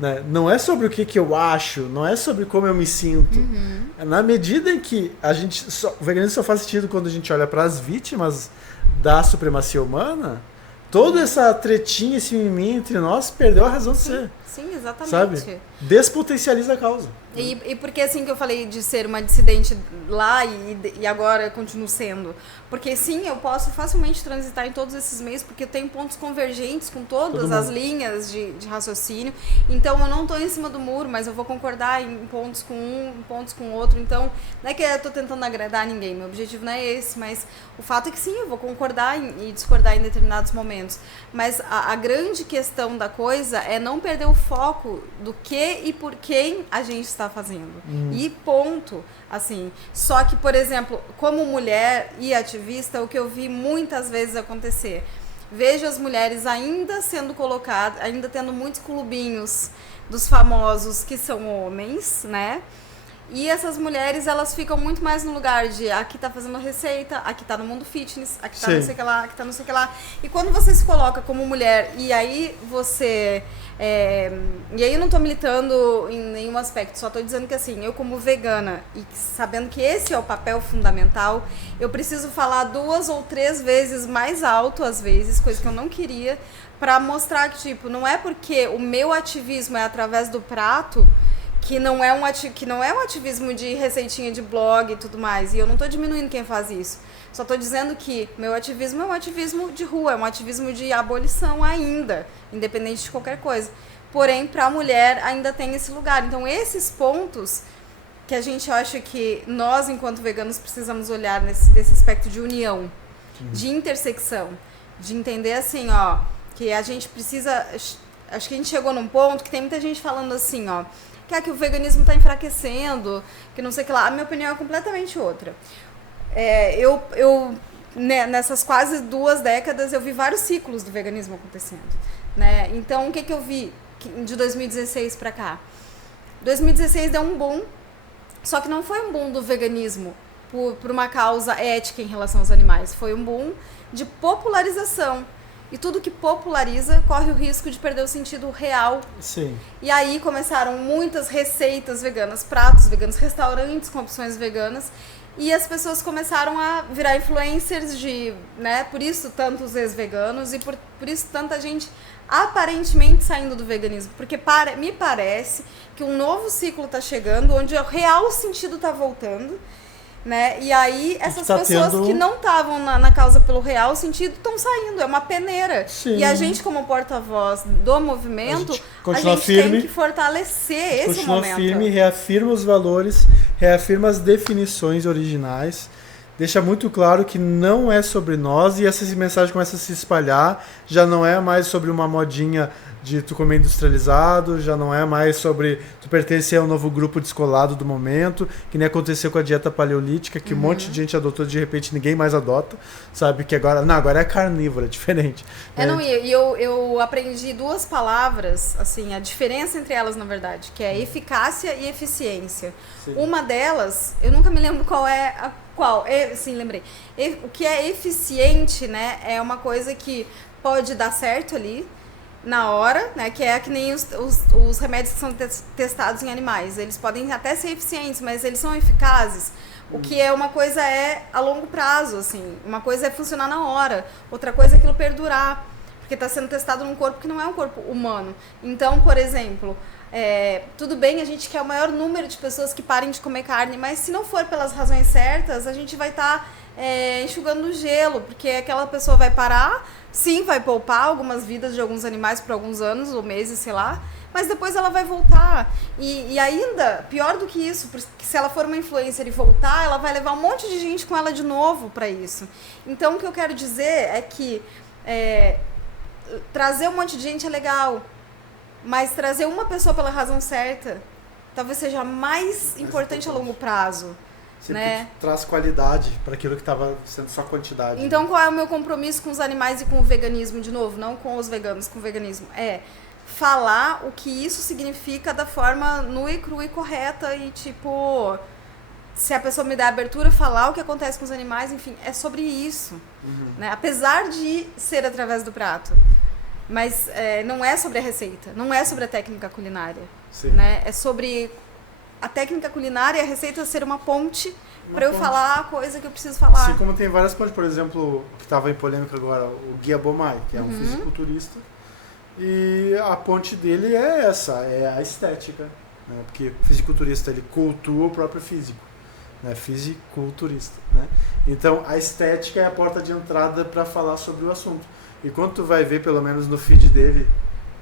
Né? Não é sobre o que eu acho, não é sobre como eu me sinto. Na medida em que o veganismo só faz sentido quando a gente olha para as vítimas da supremacia humana, toda essa tretinha, esse mimimi entre nós perdeu a razão de ser. Sim, exatamente. Sabe? Despotencializa a causa. E por que assim que eu falei de ser uma dissidente lá e agora eu continuo sendo? Porque sim, eu posso facilmente transitar em todos esses meios, porque eu tenho pontos convergentes com todas as linhas de raciocínio. Então eu não estou em cima do muro, mas eu vou concordar em pontos com um, em pontos com outro. Então não é que eu estou tentando agradar ninguém, meu objetivo não é esse, mas o fato é que sim, eu vou concordar e discordar em determinados momentos. Mas a grande questão da coisa é não perder o foco do que e por quem a gente está fazendo. E ponto. Assim, só que, por exemplo, como mulher e ativista, o que eu vi muitas vezes acontecer, vejo as mulheres ainda sendo colocadas, ainda tendo muitos clubinhos dos famosos que são homens, né? E essas mulheres, elas ficam muito mais no lugar de aqui tá fazendo receita, aqui tá no mundo fitness, aqui tá não sei o que lá, aqui tá não sei o que lá. E quando você se coloca como mulher e aí você... e aí eu não tô militando em nenhum aspecto, só tô dizendo que assim, eu como vegana e sabendo que esse é o papel fundamental, eu preciso falar 2 ou 3 vezes mais alto às vezes, coisa que eu não queria, pra mostrar que tipo, não é porque o meu ativismo é através do prato que não é um ativismo de receitinha de blog e tudo mais. E eu não tô diminuindo quem faz isso. Só tô dizendo que meu ativismo é um ativismo de rua, é um ativismo de abolição ainda, independente de qualquer coisa. Porém, pra mulher ainda tem esse lugar. Então, esses pontos que a gente acha que nós, enquanto veganos, precisamos olhar desse aspecto de união, de intersecção, de entender assim, ó, que a gente precisa... Acho que a gente chegou num ponto que tem muita gente falando assim, ó, que o veganismo está enfraquecendo, que não sei o que lá. A minha opinião é completamente outra. Nessas quase 2 décadas, eu vi vários ciclos do veganismo acontecendo, né? Então, o que eu vi de 2016 para cá? 2016 deu um boom, só que não foi um boom do veganismo por uma causa ética em relação aos animais. Foi um boom de popularização. E tudo que populariza corre o risco de perder o sentido real. Sim. E aí começaram muitas receitas veganas, pratos veganos, restaurantes com opções veganas. E as pessoas começaram a virar influencers né? Por isso tantos ex-veganos e por isso tanta gente aparentemente saindo do veganismo. Porque me parece que um novo ciclo está chegando, onde o real sentido está voltando. Né? E aí essas pessoas que não estavam na causa pelo real sentido estão saindo, é uma peneira. Sim. E a gente como porta-voz do movimento, a gente firme, tem que fortalecer esse momento. Continua firme, reafirma os valores, reafirma as definições originais, deixa muito claro que não é sobre nós e essa mensagem começa a se espalhar, já não é mais sobre uma modinha de tu comer industrializado, já não é mais sobre tu pertencer a um novo grupo descolado do momento, que nem aconteceu com a dieta paleolítica, que um monte de gente adotou, de repente ninguém mais adota, sabe? Que agora é carnívora, é diferente. Eu aprendi 2 palavras, assim, a diferença entre elas, na verdade, que é eficácia e eficiência. Sim. Uma delas, eu nunca me lembro qual, sim, lembrei. O que é eficiente, né, é uma coisa que pode dar certo ali, na hora, né, que é que nem os remédios que são testados em animais. Eles podem até ser eficientes, mas eles são eficazes. O que é uma coisa é a longo prazo, assim. Uma coisa é funcionar na hora, outra coisa é aquilo perdurar, porque está sendo testado num corpo que não é um corpo humano. Então, por exemplo, tudo bem, a gente quer o maior número de pessoas que parem de comer carne, mas se não for pelas razões certas, a gente vai estar enxugando o gelo, porque aquela pessoa vai parar. Sim, vai poupar algumas vidas de alguns animais por alguns anos ou meses, sei lá, mas depois ela vai voltar. E ainda, pior do que isso, porque se ela for uma influencer e voltar, ela vai levar um monte de gente com ela de novo para isso. Então, o que eu quero dizer é que trazer um monte de gente é legal, mas trazer uma pessoa pela razão certa talvez seja mais importante a longo prazo. Sempre né? Traz qualidade para aquilo que estava sendo só quantidade. Então, qual é o meu compromisso com os animais e com o veganismo, de novo? Não com os veganos, com o veganismo. É falar o que isso significa da forma nua e crua e correta e, tipo, se a pessoa me der abertura, falar o que acontece com os animais, enfim, é sobre isso. Né? Apesar de ser através do prato. Mas não é sobre a receita, não é sobre a técnica culinária. Sim. Né? É sobre a técnica culinária e a receita ser uma ponte para eu falar a coisa que eu preciso falar. Assim como tem várias pontes, por exemplo, que estava em polêmica agora, o Guia Bomai, que é um fisiculturista, e a ponte dele é essa, é a estética, né? Porque o fisiculturista, ele cultua o próprio físico, né? Fisiculturista, né? Então, a estética é a porta de entrada para falar sobre o assunto. E quando tu vai ver, pelo menos no feed dele,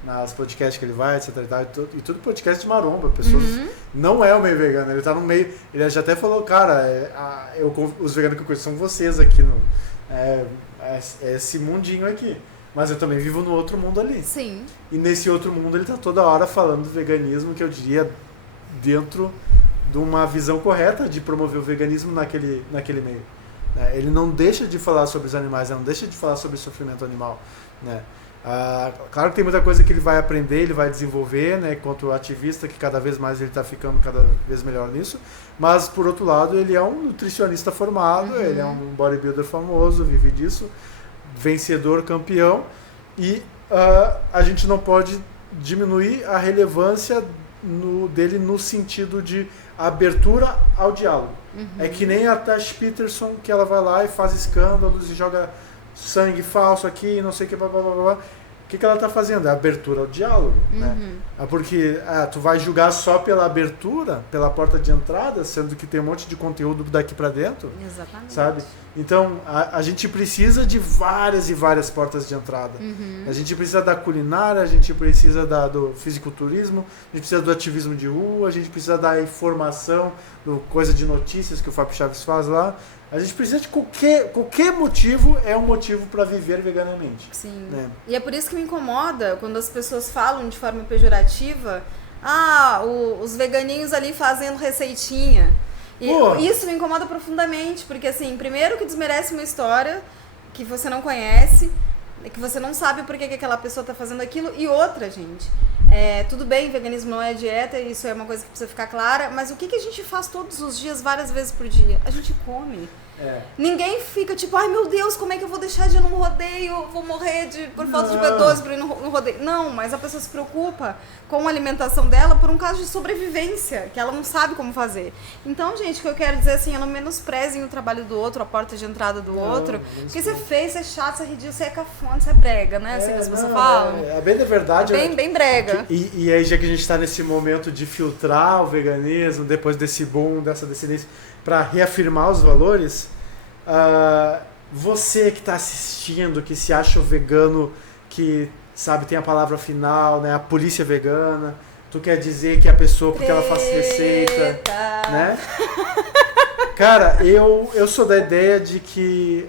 nas podcasts que ele vai, etc e tudo podcast de maromba, pessoas não é o meio vegano, ele tá no meio, ele já até falou, cara, os veganos que eu conheço são vocês aqui, esse mundinho aqui, mas eu também vivo no outro mundo ali. Sim. E nesse outro mundo ele tá toda hora falando do veganismo, que eu diria dentro de uma visão correta de promover o veganismo naquele meio. Ele não deixa de falar sobre os animais, não deixa de falar sobre o sofrimento animal, né? Claro que tem muita coisa que ele vai aprender, ele vai desenvolver, né, enquanto ativista, que cada vez mais ele está ficando cada vez melhor nisso, mas por outro lado ele é um nutricionista formado, ele é um bodybuilder famoso, vive disso, vencedor, campeão, e a gente não pode diminuir a relevância dele no sentido de abertura ao diálogo. É que nem a Tash Peterson, que ela vai lá e faz escândalos e joga sangue falso aqui, não sei o que, blá, blá, blá, blá. O que ela está fazendo? É abertura ao diálogo, né? Porque tu vai julgar só pela abertura, pela porta de entrada, sendo que tem um monte de conteúdo daqui para dentro. Exatamente. Sabe? Então, a gente precisa de várias e várias portas de entrada. A gente precisa da culinária, a gente precisa do fisiculturismo, a gente precisa do ativismo de rua, a gente precisa da informação, do coisa de notícias que o Fábio Chaves faz lá. A gente precisa de qualquer motivo, é um motivo para viver veganamente. Sim. Né? E é por isso que me incomoda quando as pessoas falam de forma pejorativa, os veganinhos ali fazendo receitinha. E isso me incomoda profundamente, porque assim, primeiro que desmerece uma história que você não conhece, que você não sabe por que aquela pessoa está fazendo aquilo, e outra, gente, tudo bem, veganismo não é dieta, isso é uma coisa que precisa ficar clara, mas o que a gente faz todos os dias, várias vezes por dia? A gente come. Ninguém fica tipo, ai meu Deus, como é que eu vou deixar de ir num rodeio, vou morrer por falta de B12 para ir no rodeio. Não, mas a pessoa se preocupa com a alimentação dela por um caso de sobrevivência, que ela não sabe como fazer. Então, gente, o que eu quero dizer assim, não menosprezem o trabalho do outro, a porta de entrada do outro, porque você é feio, você é chato, você é ridículo, você é cafona, você é brega, né? Assim que as pessoas falam. É bem da verdade. Bem brega. E aí, já que a gente está nesse momento de filtrar o veganismo, depois desse boom, dessa descendência, para reafirmar os valores, você que está assistindo, que se acha o vegano, que sabe, tem a palavra final, né, a polícia vegana, tu quer dizer que a pessoa, porque ela faz receita, né? Cara, eu sou da ideia de que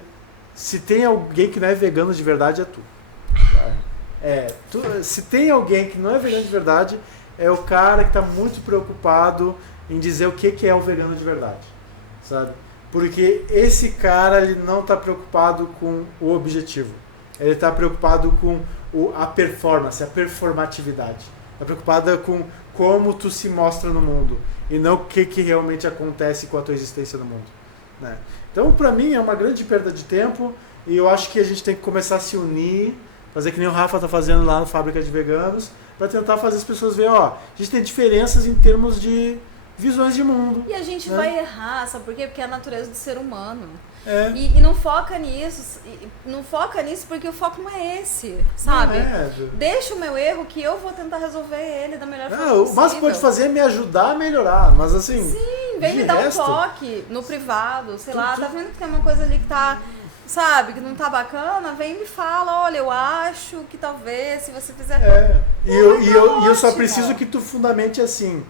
se tem alguém que não é vegano de verdade, é tu. Se tem alguém que não é vegano de verdade, é o cara que está muito preocupado em dizer o que é o vegano de verdade, sabe? Porque esse cara, ele não está preocupado com o objetivo. Ele está preocupado com a performance, a performatividade. Está preocupado com como tu se mostra no mundo e não o que realmente acontece com a tua existência no mundo, né? Então, para mim, é uma grande perda de tempo e eu acho que a gente tem que começar a se unir, fazer que nem o Rafa está fazendo lá no Fábrica de Veganos, para tentar fazer as pessoas verem, a gente tem diferenças em termos de visões de mundo. E a gente vai errar, sabe por quê? Porque é a natureza do ser humano. E não foca nisso. Não foca nisso porque o foco não é esse, sabe? Deixa o meu erro que eu vou tentar resolver ele da melhor forma possível. O máximo que pode fazer é me ajudar a melhorar, mas assim... Sim, vem me dar um toque no privado, sei lá, tá vendo que tem uma coisa ali que tá... Sabe, que não tá bacana, vem e me fala, olha, eu acho que talvez, se você fizer... eu só preciso que tu fundamente assim...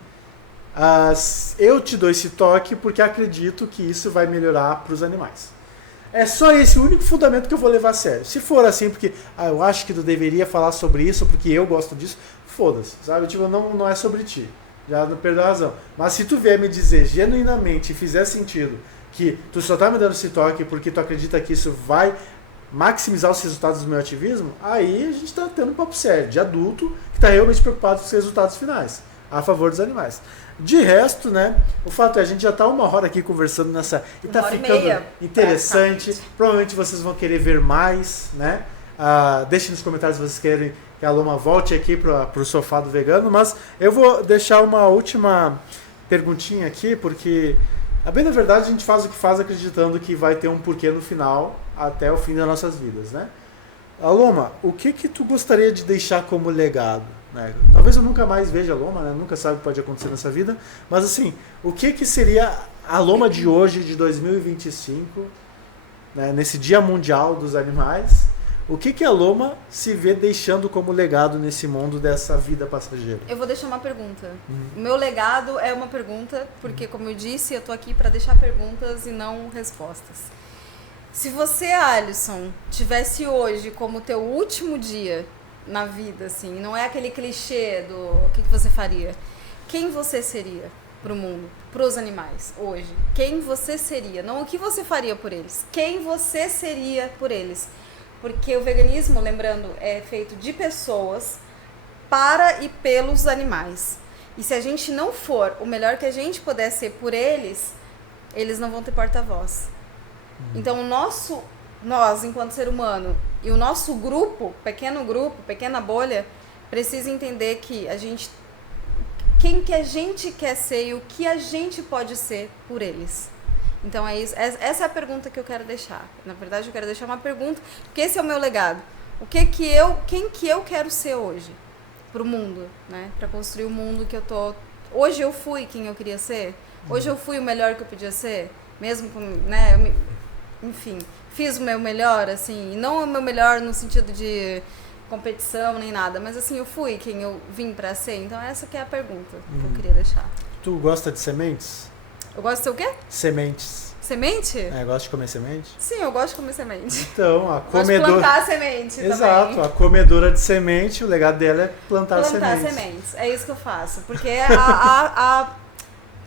eu te dou esse toque porque acredito que isso vai melhorar para os animais. É só esse o único fundamento que eu vou levar a sério. Se for assim, porque eu acho que tu deveria falar sobre isso, porque eu gosto disso, foda-se, sabe? Tipo, não é sobre ti. Já não perdeu a razão. Mas se tu vier me dizer genuinamente e fizer sentido que tu só tá me dando esse toque porque tu acredita que isso vai maximizar os resultados do meu ativismo, aí a gente tá tendo um papo sério, de adulto, que tá realmente preocupado com os resultados finais, a favor dos animais. De resto, né, o fato é, a gente já tá 1 hora aqui conversando nessa... E tá ficando interessante. Provavelmente vocês vão querer ver mais, né? Deixem nos comentários se vocês querem que a Loma volte aqui pro sofá do vegano, mas eu vou deixar uma última perguntinha aqui, porque, a bem da verdade, a gente faz o que faz acreditando que vai ter um porquê no final, até o fim das nossas vidas, né? Aloma, o que tu gostaria de deixar como legado? Né? Talvez eu nunca mais veja a Loma, né? Nunca sabe o que pode acontecer nessa vida, mas assim, o que seria a Loma de hoje, de 2025, né? Nesse Dia Mundial dos Animais, o que a Loma se vê deixando como legado nesse mundo dessa vida passageira? Eu vou deixar uma pergunta. O meu legado é uma pergunta, porque como eu disse, eu tô aqui para deixar perguntas e não respostas. Se você, Alisson, tivesse hoje como teu último dia na vida, assim, não é aquele clichê do o que você faria, quem você seria pro mundo, pros animais, hoje? Quem você seria? Não o que você faria por eles, quem você seria por eles? Porque o veganismo, lembrando, é feito de pessoas para e pelos animais. E se a gente não for o melhor que a gente puder ser por eles, eles não vão ter porta-voz. Então nós, enquanto ser humano, e o nosso grupo, pequena bolha, precisa entender que quem que a gente quer ser e o que a gente pode ser por eles. Então é isso. Essa é a pergunta que eu quero deixar. Na verdade, eu quero deixar uma pergunta, porque esse é o meu legado. Quem que eu quero ser hoje pro mundo, né? Para construir o mundo que eu tô. Hoje eu fui quem eu queria ser. Hoje eu fui o melhor que eu podia ser, mesmo com, né? Enfim, fiz o meu melhor, assim, e não o meu melhor no sentido de competição nem nada, mas assim, eu fui quem eu vim pra ser. Então essa que é a pergunta que eu queria deixar. Tu gosta de sementes? Eu gosto de ser o quê? Sementes. Semente? Gosta de comer semente? Sim, eu gosto de comer semente. Então, a Gosto de plantar semente Exato, também. a comedora de semente, o legado dela é plantar sementes. É isso que eu faço. Porque a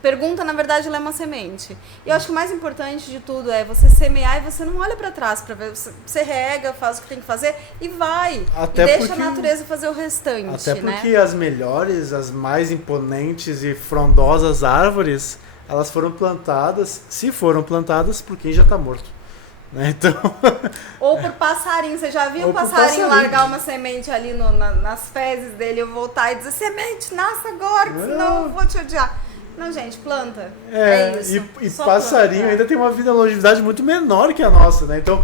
pergunta, na verdade, ela é uma semente. E eu acho que o mais importante de tudo é você semear e você não olha pra trás pra ver. Você rega, faz o que tem que fazer e vai. Até e deixa a natureza fazer o restante, Até porque as melhores, as mais imponentes e frondosas árvores, elas foram plantadas, se foram plantadas, por quem já está morto. Né? Então... Ou por passarinho. Você já viu um passarinho largar uma semente ali nas fezes dele e eu voltar e dizer: semente, nasce agora, senão eu vou te odiar. Não, gente, planta. É isso. E passarinho ainda tem uma vida longevidade muito menor que a nossa, né? Então,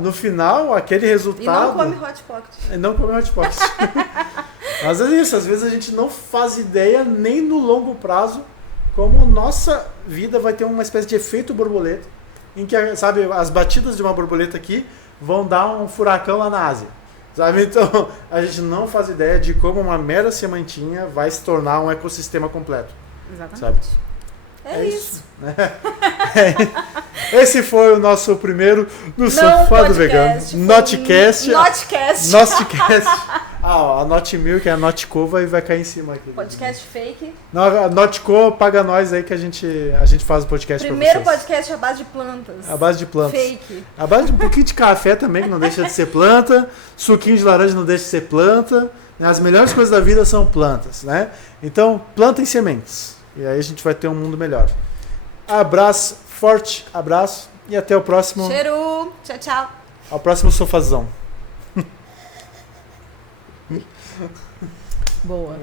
no final, aquele resultado... E não come Hot Pocket. Não come Hot Pocket. Mas é isso, às vezes a gente não faz ideia nem no longo prazo como nossa vida vai ter uma espécie de efeito borboleta, em que, sabe, as batidas de uma borboleta aqui vão dar um furacão lá na Ásia. Sabe? Então, a gente não faz ideia de como uma mera sementinha vai se tornar um ecossistema completo. Exatamente. Sabe? É isso. Né? Esse foi o nosso primeiro no Sofá do Vegano. Notcast. A Notmilk, a Notco vai cair em cima aqui. Podcast fake. Não, a Notco paga nós aí que a gente faz o podcast pra vocês. Primeiro podcast à base de plantas. À base de plantas. Fake. À base de um pouquinho de café também, que não deixa de ser planta. Suquinho de laranja não deixa de ser planta. As melhores coisas da vida são plantas, né? Então, plantem sementes. E aí a gente vai ter um mundo melhor. Abraço, forte abraço e até o próximo. Cheiro. Tchau, tchau. Ao próximo sofazão. Boa.